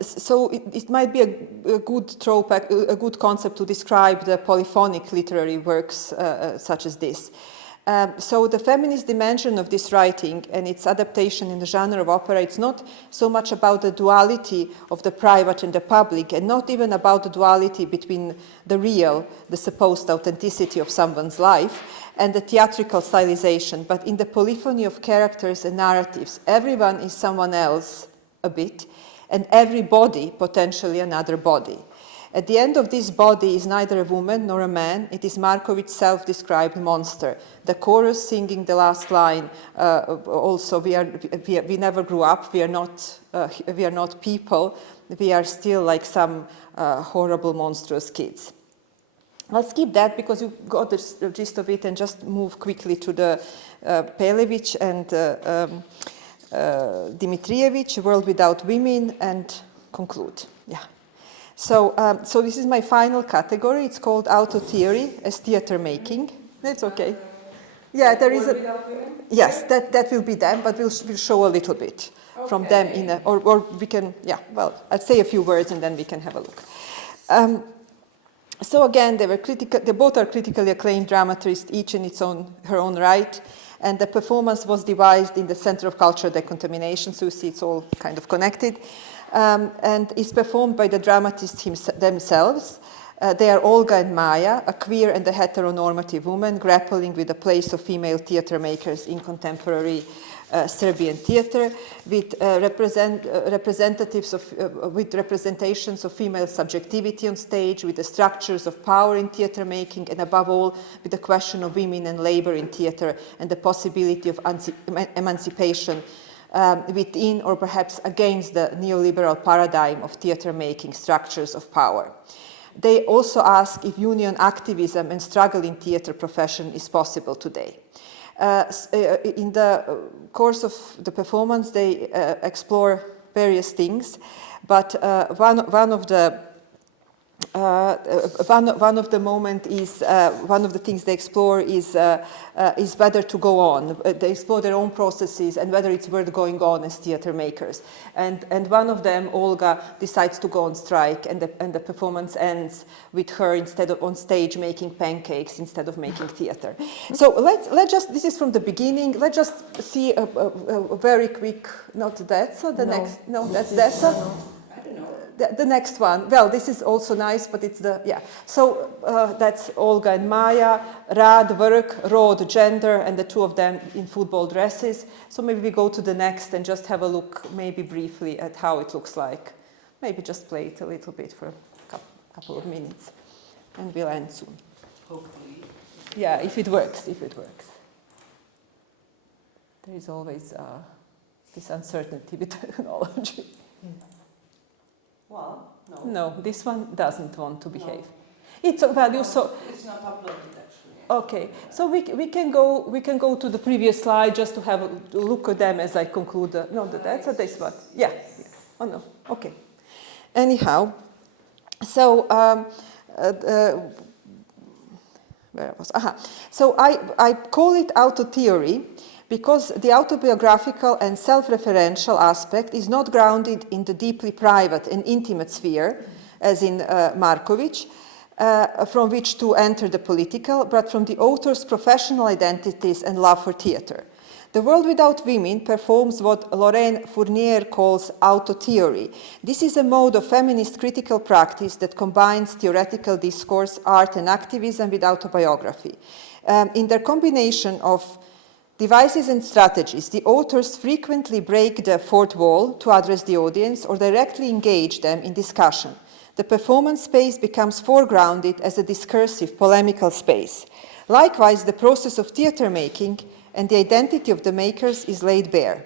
so it might be a good trope, a good concept to describe the polyphonic literary works such as this. So the feminist dimension of this writing and its adaptation in the genre of opera, it's not so much about the duality of the private and the public, and not even about the duality between the real, the supposed authenticity of someone's life, and the theatrical stylization, but in the polyphony of characters and narratives. Everyone is someone else a bit, and every body potentially another body. At the end of this body is neither a woman nor a man. It is Marković's self-described monster. The chorus singing the last line. Also, we never grew up. We are not people. We are still like some horrible, monstrous kids. I'll skip that because you got the gist of it, and just move quickly to the Pelević and Dimitrijević, World Without Women, and conclude. Yeah. So this is my final category. It's called auto theory as theater making. That's okay. Yeah, there is a. Yes, that will be them, but we'll show a little bit from them in a, or we can. Yeah, well, I'll say a few words and then we can have a look. So again, they both are critically acclaimed dramatists, each in her own right. And the performance was devised in the Center of Cultural Decontamination, so you see it's all kind of connected. And is performed by the dramatists themselves. They are Olga and Maya, a queer and a heteronormative woman grappling with the place of female theater makers in contemporary Serbian theater, with representations of female subjectivity on stage, with the structures of power in theater making, and above all, with the question of women and labor in theater and the possibility of emancipation within or perhaps against the neoliberal paradigm of theater-making structures of power. They also ask if union activism and struggle in theater profession is possible today. In the course of the performance, they explore various things, but one of the things they explore is whether to go on. They explore their own processes and whether it's worth going on as theater makers. And one of them, Olga, decides to go on strike, and the performance ends with her instead of on stage making pancakes instead of making theater. So let's just, this is from the beginning. Let's just see a very quick. Not that. So that's that. The next one, well, this is also nice, but it's So that's Olga and Maya, rad, work, rod, gender, and the two of them in football dresses. So maybe we go to the next and just have a look, maybe briefly, at how it looks like. Maybe just play it a little bit for a couple of minutes, and we'll end soon. Hopefully. Yeah, if it works. There is always this uncertainty with technology. Well, no. No, this one doesn't want to behave. No. It's a value, so... It's not uploaded, actually. Okay, so we can go to the previous slide just to have a look at them as I conclude. No, that's this one. Yeah. Oh no. Okay. Anyhow, so where I was? So I call it auto-theory because the autobiographical and self-referential aspect is not grounded in the deeply private and intimate sphere, as in Markovic, from which to enter the political, but from the author's professional identities and love for theatre. The World Without Women performs what Lorraine Fournier calls auto-theory. This is a mode of feminist critical practice that combines theoretical discourse, art and activism with autobiography. In their combination of devices and strategies, the authors frequently break the fourth wall to address the audience or directly engage them in discussion. The performance space becomes foregrounded as a discursive, polemical space. Likewise, the process of theatre making and the identity of the makers is laid bare.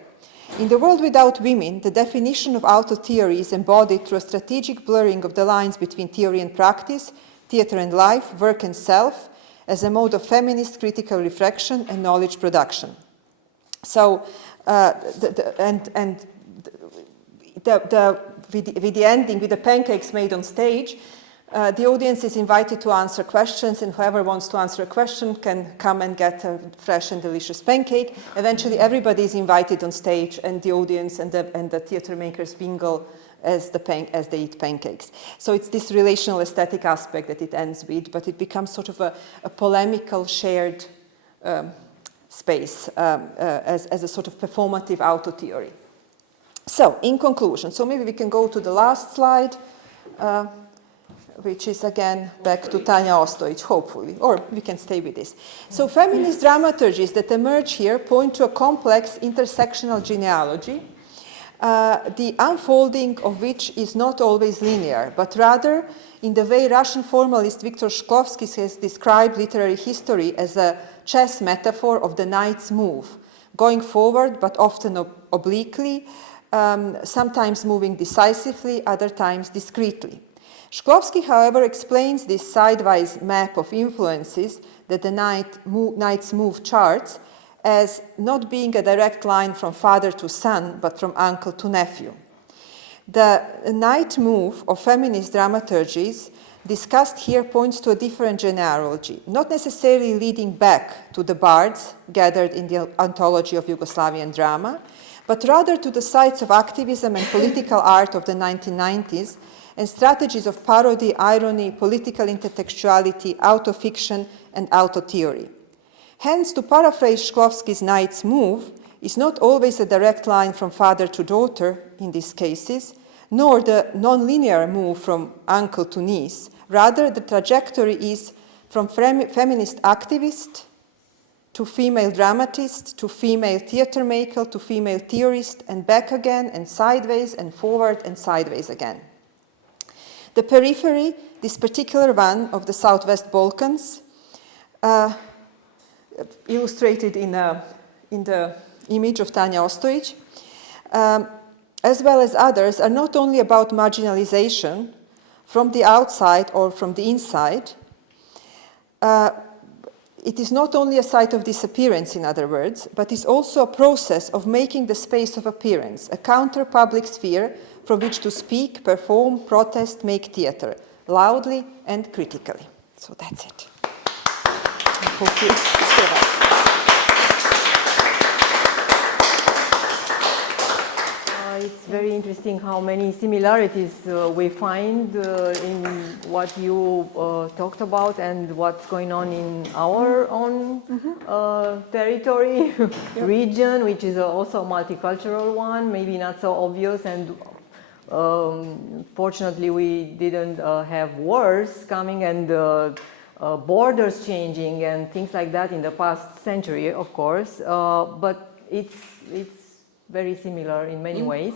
In The World Without Women, the definition of auto-theory is embodied through a strategic blurring of the lines between theory and practice, theatre and life, work and self, as a mode of feminist critical reflection and knowledge production. So, with the ending, with the pancakes made on stage, the audience is invited to answer questions, and whoever wants to answer a question can come and get a fresh and delicious pancake. Eventually, everybody is invited on stage, and the audience and the theatre makers mingle as they eat pancakes. So it's this relational aesthetic aspect that it ends with, but it becomes sort of a polemical shared space as a sort of performative auto-theory. So, in conclusion, so maybe we can go to the last slide, which is again back to Tanja Ostojić, hopefully, or we can stay with this. So, feminist dramaturgies that emerge here point to a complex intersectional genealogy, the unfolding of which is not always linear, but rather in the way Russian formalist Viktor Shklovsky has described literary history as a chess metaphor of the knight's move, going forward but often obliquely, sometimes moving decisively, other times discreetly. Shklovsky, however, explains this sidewise map of influences that the knight's move charts as not being a direct line from father to son, but from uncle to nephew. The knight move of feminist dramaturgies discussed here points to a different genealogy, not necessarily leading back to the bards gathered in the anthology of Yugoslavian drama, but rather to the sites of activism and political art of the 1990s and strategies of parody, irony, political intertextuality, auto-fiction, and auto-theory. Hence, to paraphrase Shklovsky's knight's move is not always a direct line from father to daughter in these cases, nor the non-linear move from uncle to niece. Rather, the trajectory is from feminist activist to female dramatist, to female theatre maker, to female theorist, and back again, and sideways, and forward, and sideways again. The periphery, this particular one of the Southwest Balkans, illustrated in the image of Tanja Ostojić, as well as others, are not only about marginalization from the outside or from the inside. It is not only a site of disappearance, in other words, but is also a process of making the space of appearance, a counter-public sphere from which to speak, perform, protest, make theatre, loudly and critically. So that's it. I hope you survive. It's very interesting how many similarities we find in what you talked about and what's going on in our own territory, region, which is also a multicultural one, maybe not so obvious, and fortunately we didn't have wars coming and borders changing and things like that in the past century, of course, but it's very similar in many ways.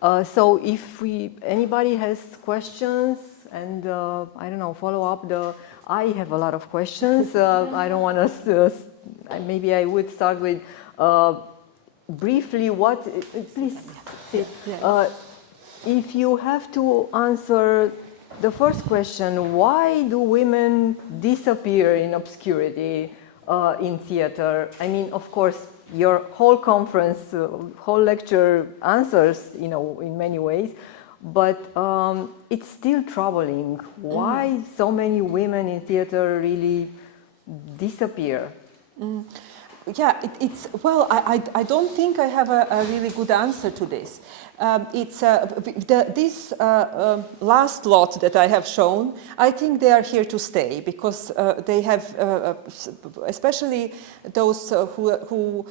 So if anybody has questions and I don't know, follow up I have a lot of questions. I don't want us to, maybe I would start with briefly please sit. If you have to answer The first question, why do women disappear in obscurity in theater? I mean, of course, your whole conference, whole lecture answers, in many ways, but it's still troubling. Why so many women in theater really disappear? Yeah, I don't think I have a really good answer to this. This last lot that I have shown, I think they are here to stay because they have, especially those who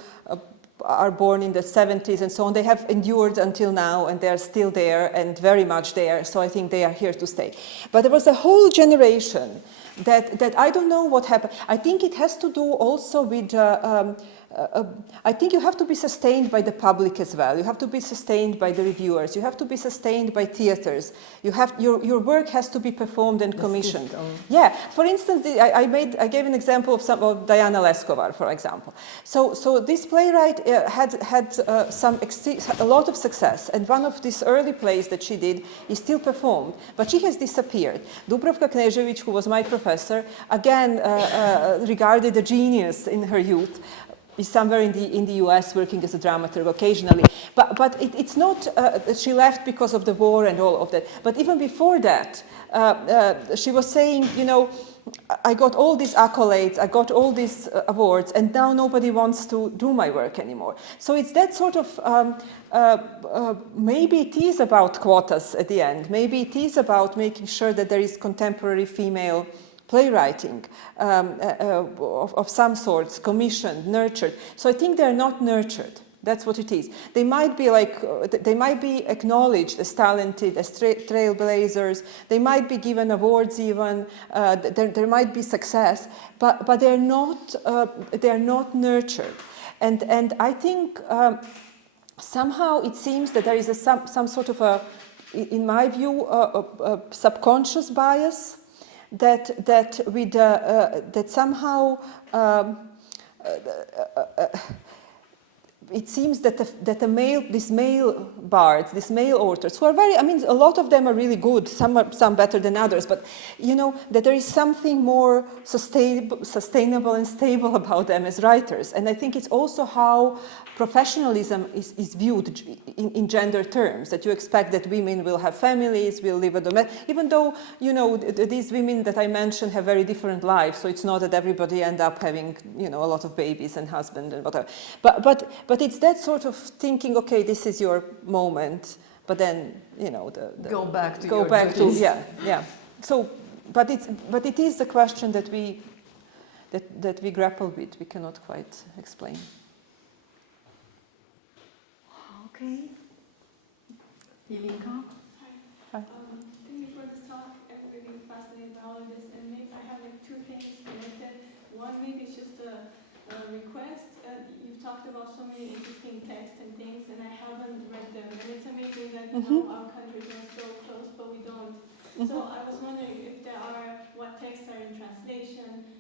are born in the 70s and so on, they have endured until now and they are still there and very much there, so I think they are here to stay. But there was a whole generation that I don't know what happened. I think it has to do also with, I think you have to be sustained by the public as well. You have to be sustained by the reviewers. You have to be sustained by theaters. Your work has to be performed and commissioned. Yeah, for instance, I gave an example of Diana Leskovar, for example. So this playwright had a lot of success, and one of these early plays that she did is still performed, but she has disappeared. Dubravka Knežević, who was my professor, again regarded a genius in her youth, is somewhere in the US working as a dramaturg occasionally. But it's not, she left because of the war and all of that. But even before that, she was saying, I got all these accolades, I got all these awards, and now nobody wants to do my work anymore. So it's that sort of, maybe it is about quotas at the end. Maybe it is about making sure that there is contemporary female playwriting of some sorts, commissioned, nurtured. So I think they're not nurtured. That's what it is. They might be acknowledged as talented, as trailblazers. They might be given awards even. There might be success, but they're not nurtured. And I think somehow it seems that there is some sort of in my view, a subconscious bias that somehow it seems that these male bards, these male authors, who are a lot of them are really good, some better than others, but that there is something more sustainable and stable about them as writers. And I think it's also how professionalism is viewed in gender terms, that you expect that women will have families, will live a domestic, even though, these women that I mentioned have very different lives, so it's not that everybody end up having, a lot of babies and husband and whatever. But it's that sort of thinking, okay, this is your moment, but then, go back to yeah. So, but it is the question that we grapple with, we cannot quite explain. Okay. Ilinka? Hi. Thank you for this talk. I'm really fascinated by all of this. And maybe I have two things connected. One, maybe it's just a request. You've talked about so many interesting texts and things, and I haven't read them. And it's amazing that our countries are so close, but we don't. So I was wondering if what texts are in translation,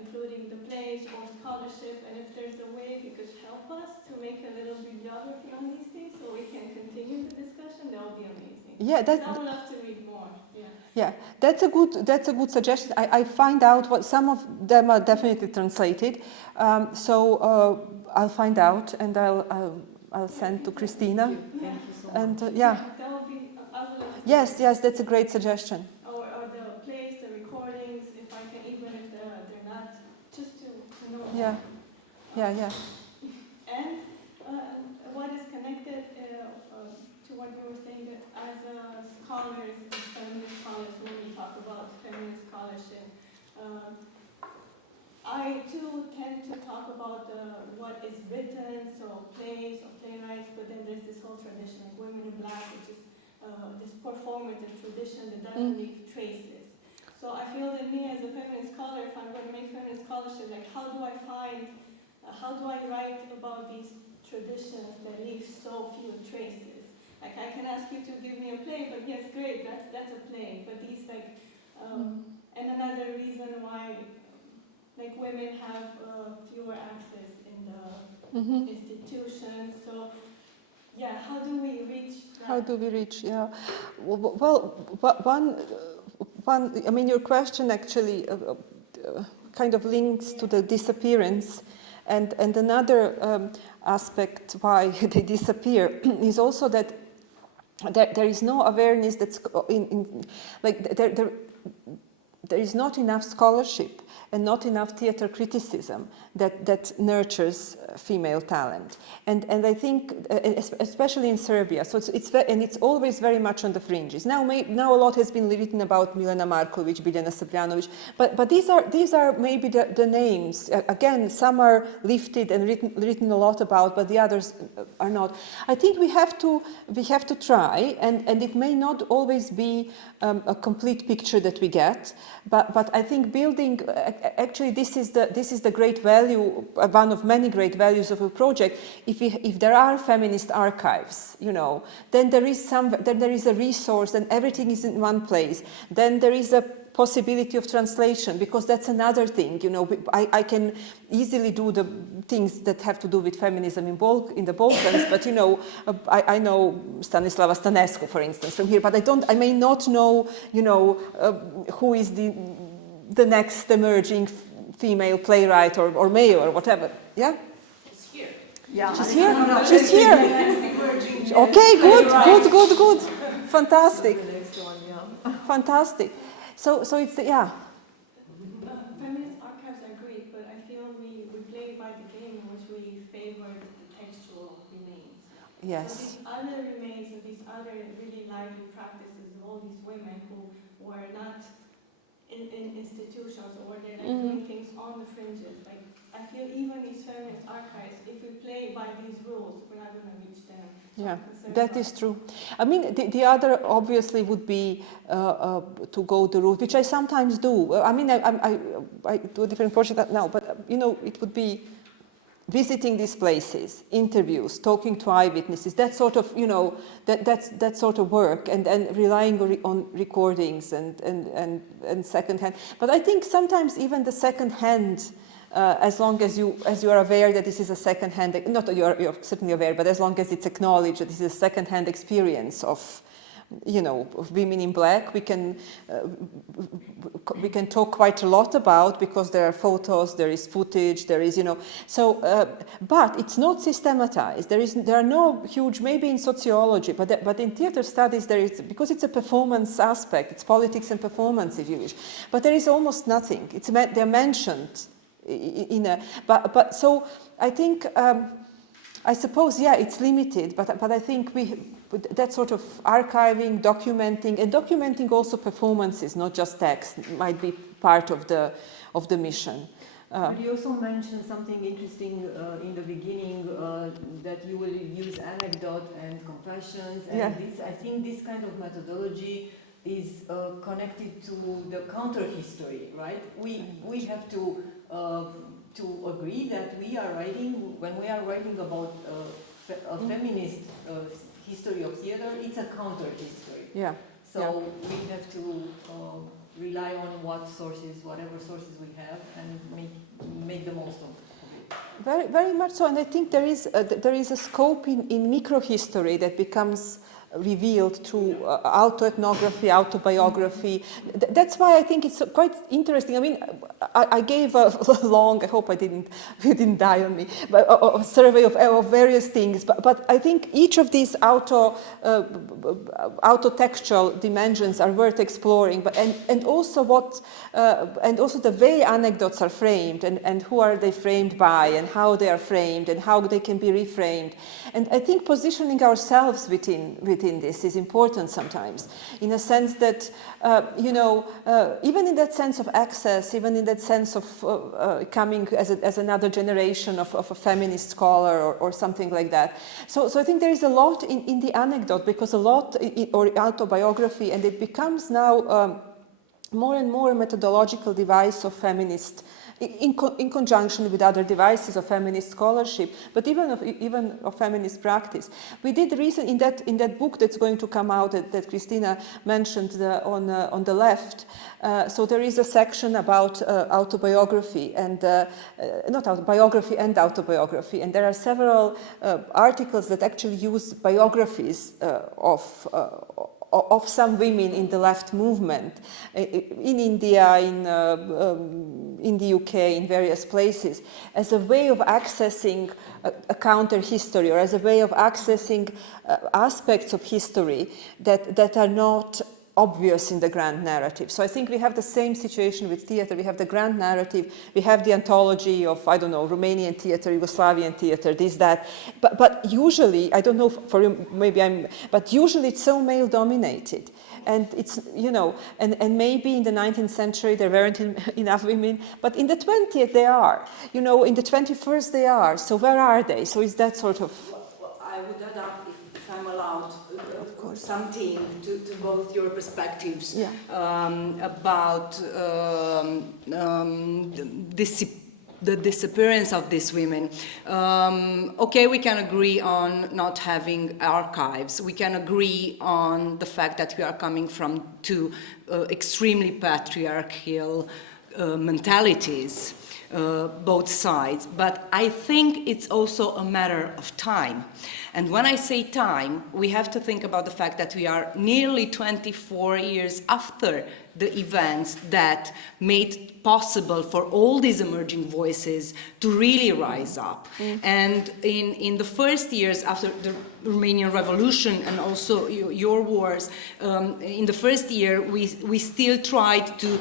including the plays or scholarship, and if there's a way you could help us to make a little bibliography on these things so we can continue the discussion, that would be amazing. Yeah, I would love to read more. Yeah, that's a good suggestion. I find out what some of them are definitely translated, so I'll find out and I'll send to Christina. Thank you so much. And That would be. I would love to. Yes, that's a great suggestion. Or the plays, the recordings, if I can, even if they're not, just to know. Yeah. And what is connected to what you were saying, that as scholars, as feminist scholars, when we talk about feminist scholarship, I too tend to talk about what is written, so plays or playwrights, but then there's this whole tradition, like Women in Black, which is this performative tradition that doesn't leave traces. So I feel that me as a feminist scholar, if I'm going to make feminist scholarship, like how do I write about these traditions that leave so few traces? Like I can ask you to give me a play, but yes, great, that's a play. But these and another reason why women have fewer access in the institutions. So yeah, how do we reach that? How do we reach? Yeah. Well, your question actually kind of links to the disappearance, and another aspect why they disappear is also that there is no awareness that's there is not enough scholarship and not enough theater criticism that nurtures female talent, and I think especially in Serbia. So it's always very much on the fringes. Now a lot has been written about Milena Marković, Biljana Srbljanović, but these are maybe the names. Again, some are lifted and written a lot about, but the others are not. I think we have to try, and it may not always be a complete picture that we get, but I think building. Actually, this is the great value, one of many great values of a project. If there are feminist archives, then there is a resource, and everything is in one place. Then there is a possibility of translation, because that's another thing. I can easily do the things that have to do with feminism in the Balkans, but I know Stanislava Stanescu, for instance, from here, but I may not know who is the next emerging female playwright or male or whatever. Yeah? She's here. Yeah. She's here? She's here. Okay, good. Fantastic. The next one, yeah. Fantastic. So it's, yeah. Feminist archives are great, but I feel we play by the game in which we favor the textual remains. Yes. So these other remains and these other really lively practices of all these women who were not in institutions, or they're doing things on the fringes. Like, I feel even these feminist archives, if we play by these rules, we're not going to reach them. So Yeah, that is true. I mean, the other obviously would be to go the route, which I sometimes do. I mean, I do a different project now, but it would be visiting these places, interviews, talking to eyewitnesses, that sort of, that sort of work, and relying on recordings and secondhand. But I think sometimes even the secondhand, as long as you are aware that this is a secondhand, not that you're certainly aware, but as long as it's acknowledged that this is a secondhand experience of women in black, we can talk quite a lot about, because there are photos, there is footage, there is, but it's not systematized. There are no huge, maybe in sociology, but in theater studies there is, because it's a performance aspect, it's politics and performance, if you wish, but there is almost nothing. They're mentioned but so I think, I suppose, yeah, it's limited, but I think that sort of archiving, documenting also performances, not just text, might be part of the mission. But you also mentioned something interesting in the beginning, that you will use anecdote and confessions, and I think this kind of methodology is connected to the counter history, right? We have to agree that when we are writing about a feminist history of theater, it's a counter history. Yeah. So we have to rely on whatever sources we have, and make the most of it. Very, very much so, and I think there is a scope in microhistory that becomes revealed through autoethnography, autobiography. That's why I think it's quite interesting. I mean, I gave a long, I hope you didn't die on me, but a survey of various things. But I think each of these auto-textual dimensions are worth exploring. And also the way anecdotes are framed, and who are they framed by, and how they are framed, and how they can be reframed. And I think positioning ourselves within this is important sometimes, in a sense that, even in that sense of access, even in that sense of coming as another generation of a feminist scholar or something like that. So I think there is a lot in the anecdote, because or autobiography, and it becomes now more and more a methodological device of feminist, in conjunction with other devices of feminist scholarship, but even of feminist practice. We did in that book that's going to come out that Christina mentioned on the left. So there is a section about autobiography, and not autobiography and autobiography, and there are several articles that actually use biographies of some women in the left movement in India, in the UK, in various places, as a way of accessing a counter history, or as a way of accessing aspects of history that are not obvious in the grand narrative. So I think we have the same situation with theater. We have the grand narrative, we have the anthology of, I don't know, Romanian theater, Yugoslavian theater, this, that. But usually, I don't know for you, but usually it's so male dominated. And it's, you know, and maybe in the 19th century there weren't enough women, but in the 20th they are. You know, in the 21st they are. So where are they? So is that sort of... Well, I would add up, if I'm allowed, something to both your perspectives, yeah. About the disappearance of these women. Okay, we can agree on not having archives. We can agree on the fact that we are coming from two extremely patriarchal mentalities, both sides. But I think it's also a matter of time. And when I say time, we have to think about the fact that we are nearly 24 years after the events that made possible for all these emerging voices to really rise up. And in the first years after the Romanian Revolution and also your wars, in the first year we still tried to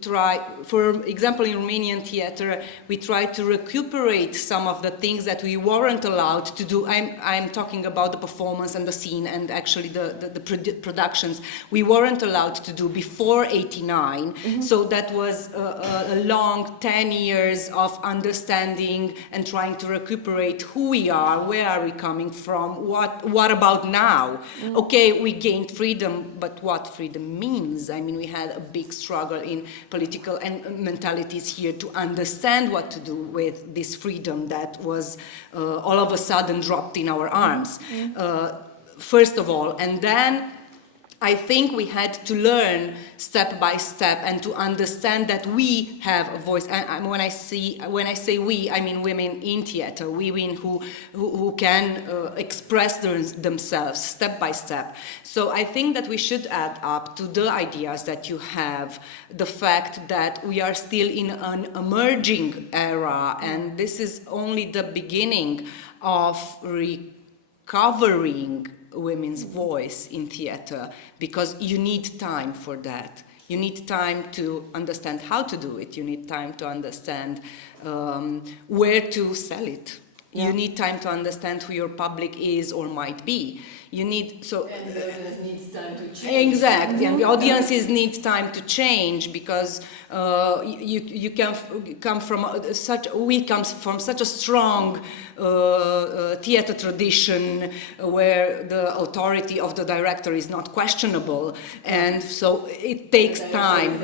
try, for example, in Romanian theater, we tried to recuperate some of the things that we weren't allowed to do. I'm talking about the performance and the scene and actually the productions we weren't allowed to do before '89. So that was a long 10 years of understanding and trying to recuperate who we are, where are we coming from, what about now? Okay, we gained freedom, but what freedom means? I mean, we had a big struggle in political and mentalities here to understand what to do with this freedom that was all of a sudden dropped in our arms, first of all. And then I think we had to learn step by step and to understand that we have a voice. And when I say we, I mean women in theater, women who can express themselves step by step. So I think that we should add up to the ideas that you have, the fact that we are still in an emerging era, and this is only the beginning of recovering women's voice in theater, because you need time for that. You need time to understand how to do it. You need time to understand where to sell it. Yeah. You need time to understand who your public is or might be. You need and the audience needs time to change. Exactly, and the audiences need time to change, because you can come from we come from such a strong theater tradition where the authority of the director is not questionable, and so it takes time.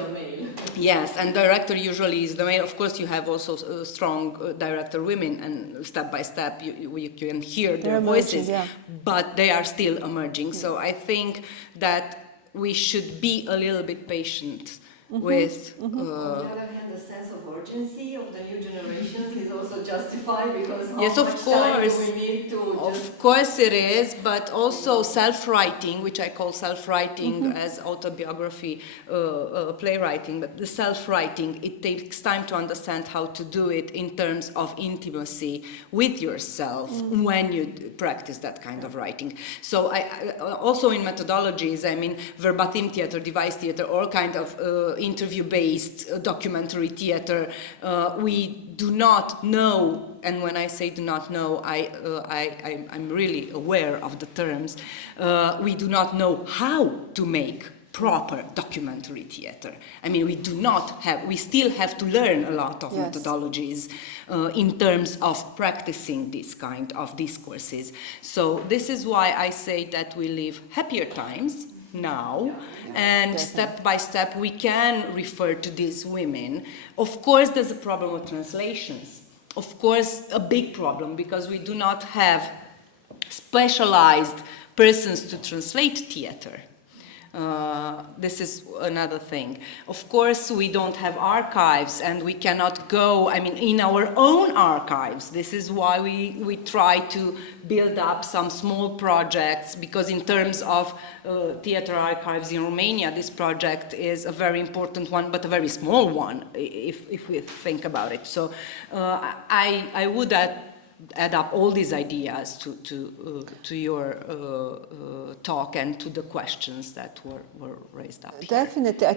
Yes, and director usually is the male. Of course, you have also strong director women, and step by step you can hear their voices, yeah. But they are still emerging. So I think that we should be a little bit patient with... On the other hand, the sense of urgency of the new generations is also justified, because yes, how of much course. time do we need to Of course it is, but also self-writing, which I call self-writing as autobiography playwriting, but the self-writing, it takes time to understand how to do it in terms of intimacy with yourself when you practice that kind of writing. So I also in methodologies, I mean, verbatim theater, device theater, all kind of interview-based documentary theater, we do not know, and when I say do not know, I'm really aware of the terms, we do not know how to make proper documentary theater. I mean, we still have to learn a lot of methodologies in terms of practicing this kind of discourses. So this is why I say that we live happier times now, and definitely. Step by step we can refer to these women. Of course, there's a problem with translations. Of course, a big problem, because we do not have specialized persons to translate theater. This is another thing. Of course, we don't have archives and we cannot go, in our own archives. This is why we try to build up some small projects, because in terms of theater archives in Romania, this project is a very important one, but a very small one, if we think about it. So I would add up all these ideas to your talk and to the questions that were raised up here. Definitely, I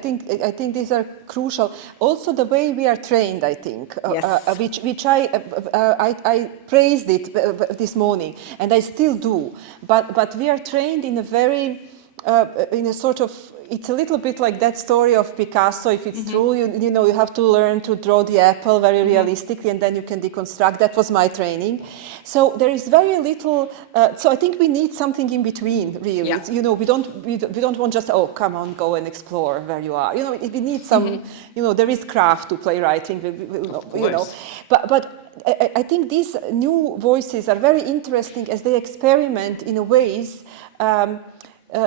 think these are crucial. Also, the way we are trained, I think, Yes. which I praised it this morning, and I still do. But we are trained in a very in a sort of, it's a little bit like that story of Picasso. If it's true, you know, you have to learn to draw the apple very realistically, and then you can deconstruct. That was my training. So there is very little. So I think we need something in between, really. Yeah. It's, you know, we don't want just, oh, come on, go and explore where you are. You know, we need some. You know, there is craft to playwriting. You know, but I think these new voices are very interesting as they experiment in a ways.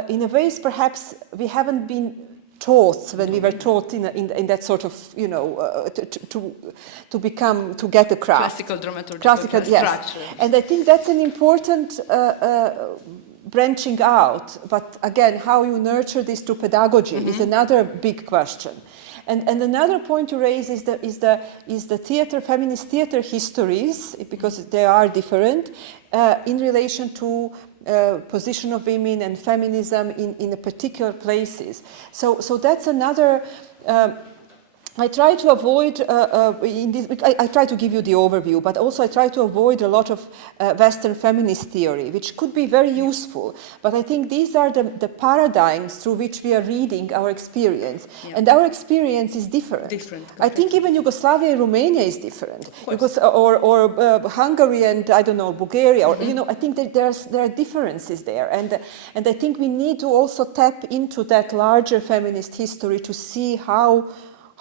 In a ways, perhaps we haven't been taught when we were taught in that sort of, you know, to get a craft. Classical dramaturgical Classical, yes. structure. And I think that's an important branching out. But again, how you nurture this through pedagogy is another big question. And another point you raise is the theater, feminist theater histories, because they are different in relation to position of women and feminism in the particular places. So that's another. I try to avoid in this. I try to give you the overview, but also I try to avoid a lot of Western feminist theory, which could be very useful. But I think these are the paradigms through which we are reading our experience, and our experience is different. I think even Yugoslavia and Romania is different, because, or Hungary and I don't know, Bulgaria, or you know, I think that there are differences there, and I think we need to also tap into that larger feminist history to see how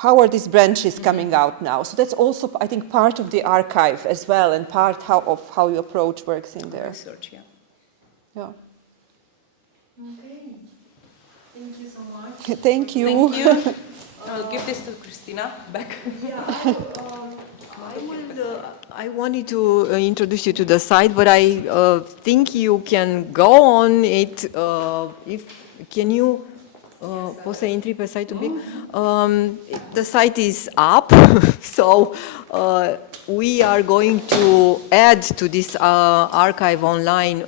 are these branches coming out now. So that's also, I think, part of the archive as well, and part of how you approach works in there. Research, yeah. Yeah. Okay. Thank you so much. Thank you. Thank you. I'll give this to Christina back. Yeah, I wanted to introduce you to the site, but I think you can go on it. Can you? Poți să intri pe site un pic? The site is up, so we are going to add to this archive online,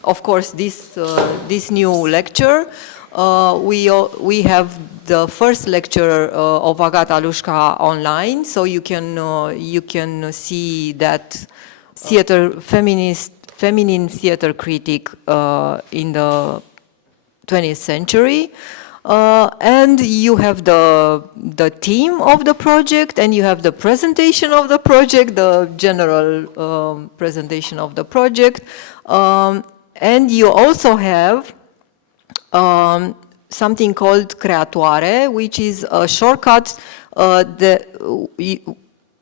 of course, this new lecture. We have the first lecture of Agata Alushka online, so you can see that feminine theater critic in the 20th century, and you have the theme of the project, and you have the presentation of the project, the general presentation of the project, and you also have something called Creatoare, which is a shortcut.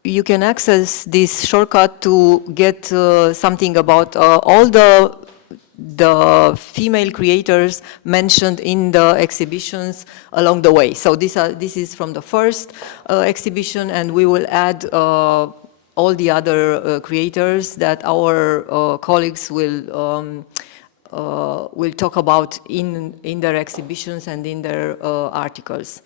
You can access this shortcut to get something about all the female creators mentioned in the exhibitions along the way. So this is from the first exhibition, and we will add all the other creators that our colleagues will talk about in their exhibitions and in their articles.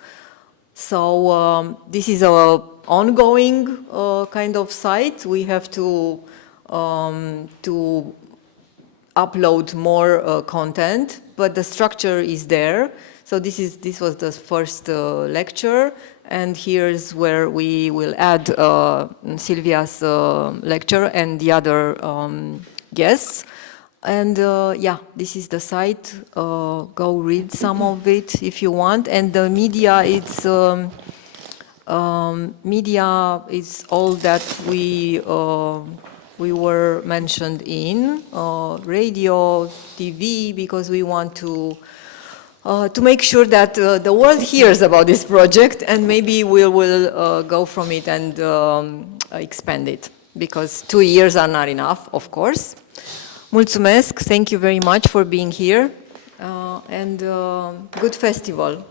So this is a ongoing kind of site. We have to upload more content, but the structure is there. So this was the first lecture, and here's where we will add Silvia's lecture and the other guests. And yeah, this is the site. Go read some of it if you want. And the media, media is all that we were mentioned in radio, TV, because we want to make sure that the world hears about this project, and maybe we will go from it and expand it, because 2 years are not enough, of course. Mulțumesc, thank you very much for being here. and good festival.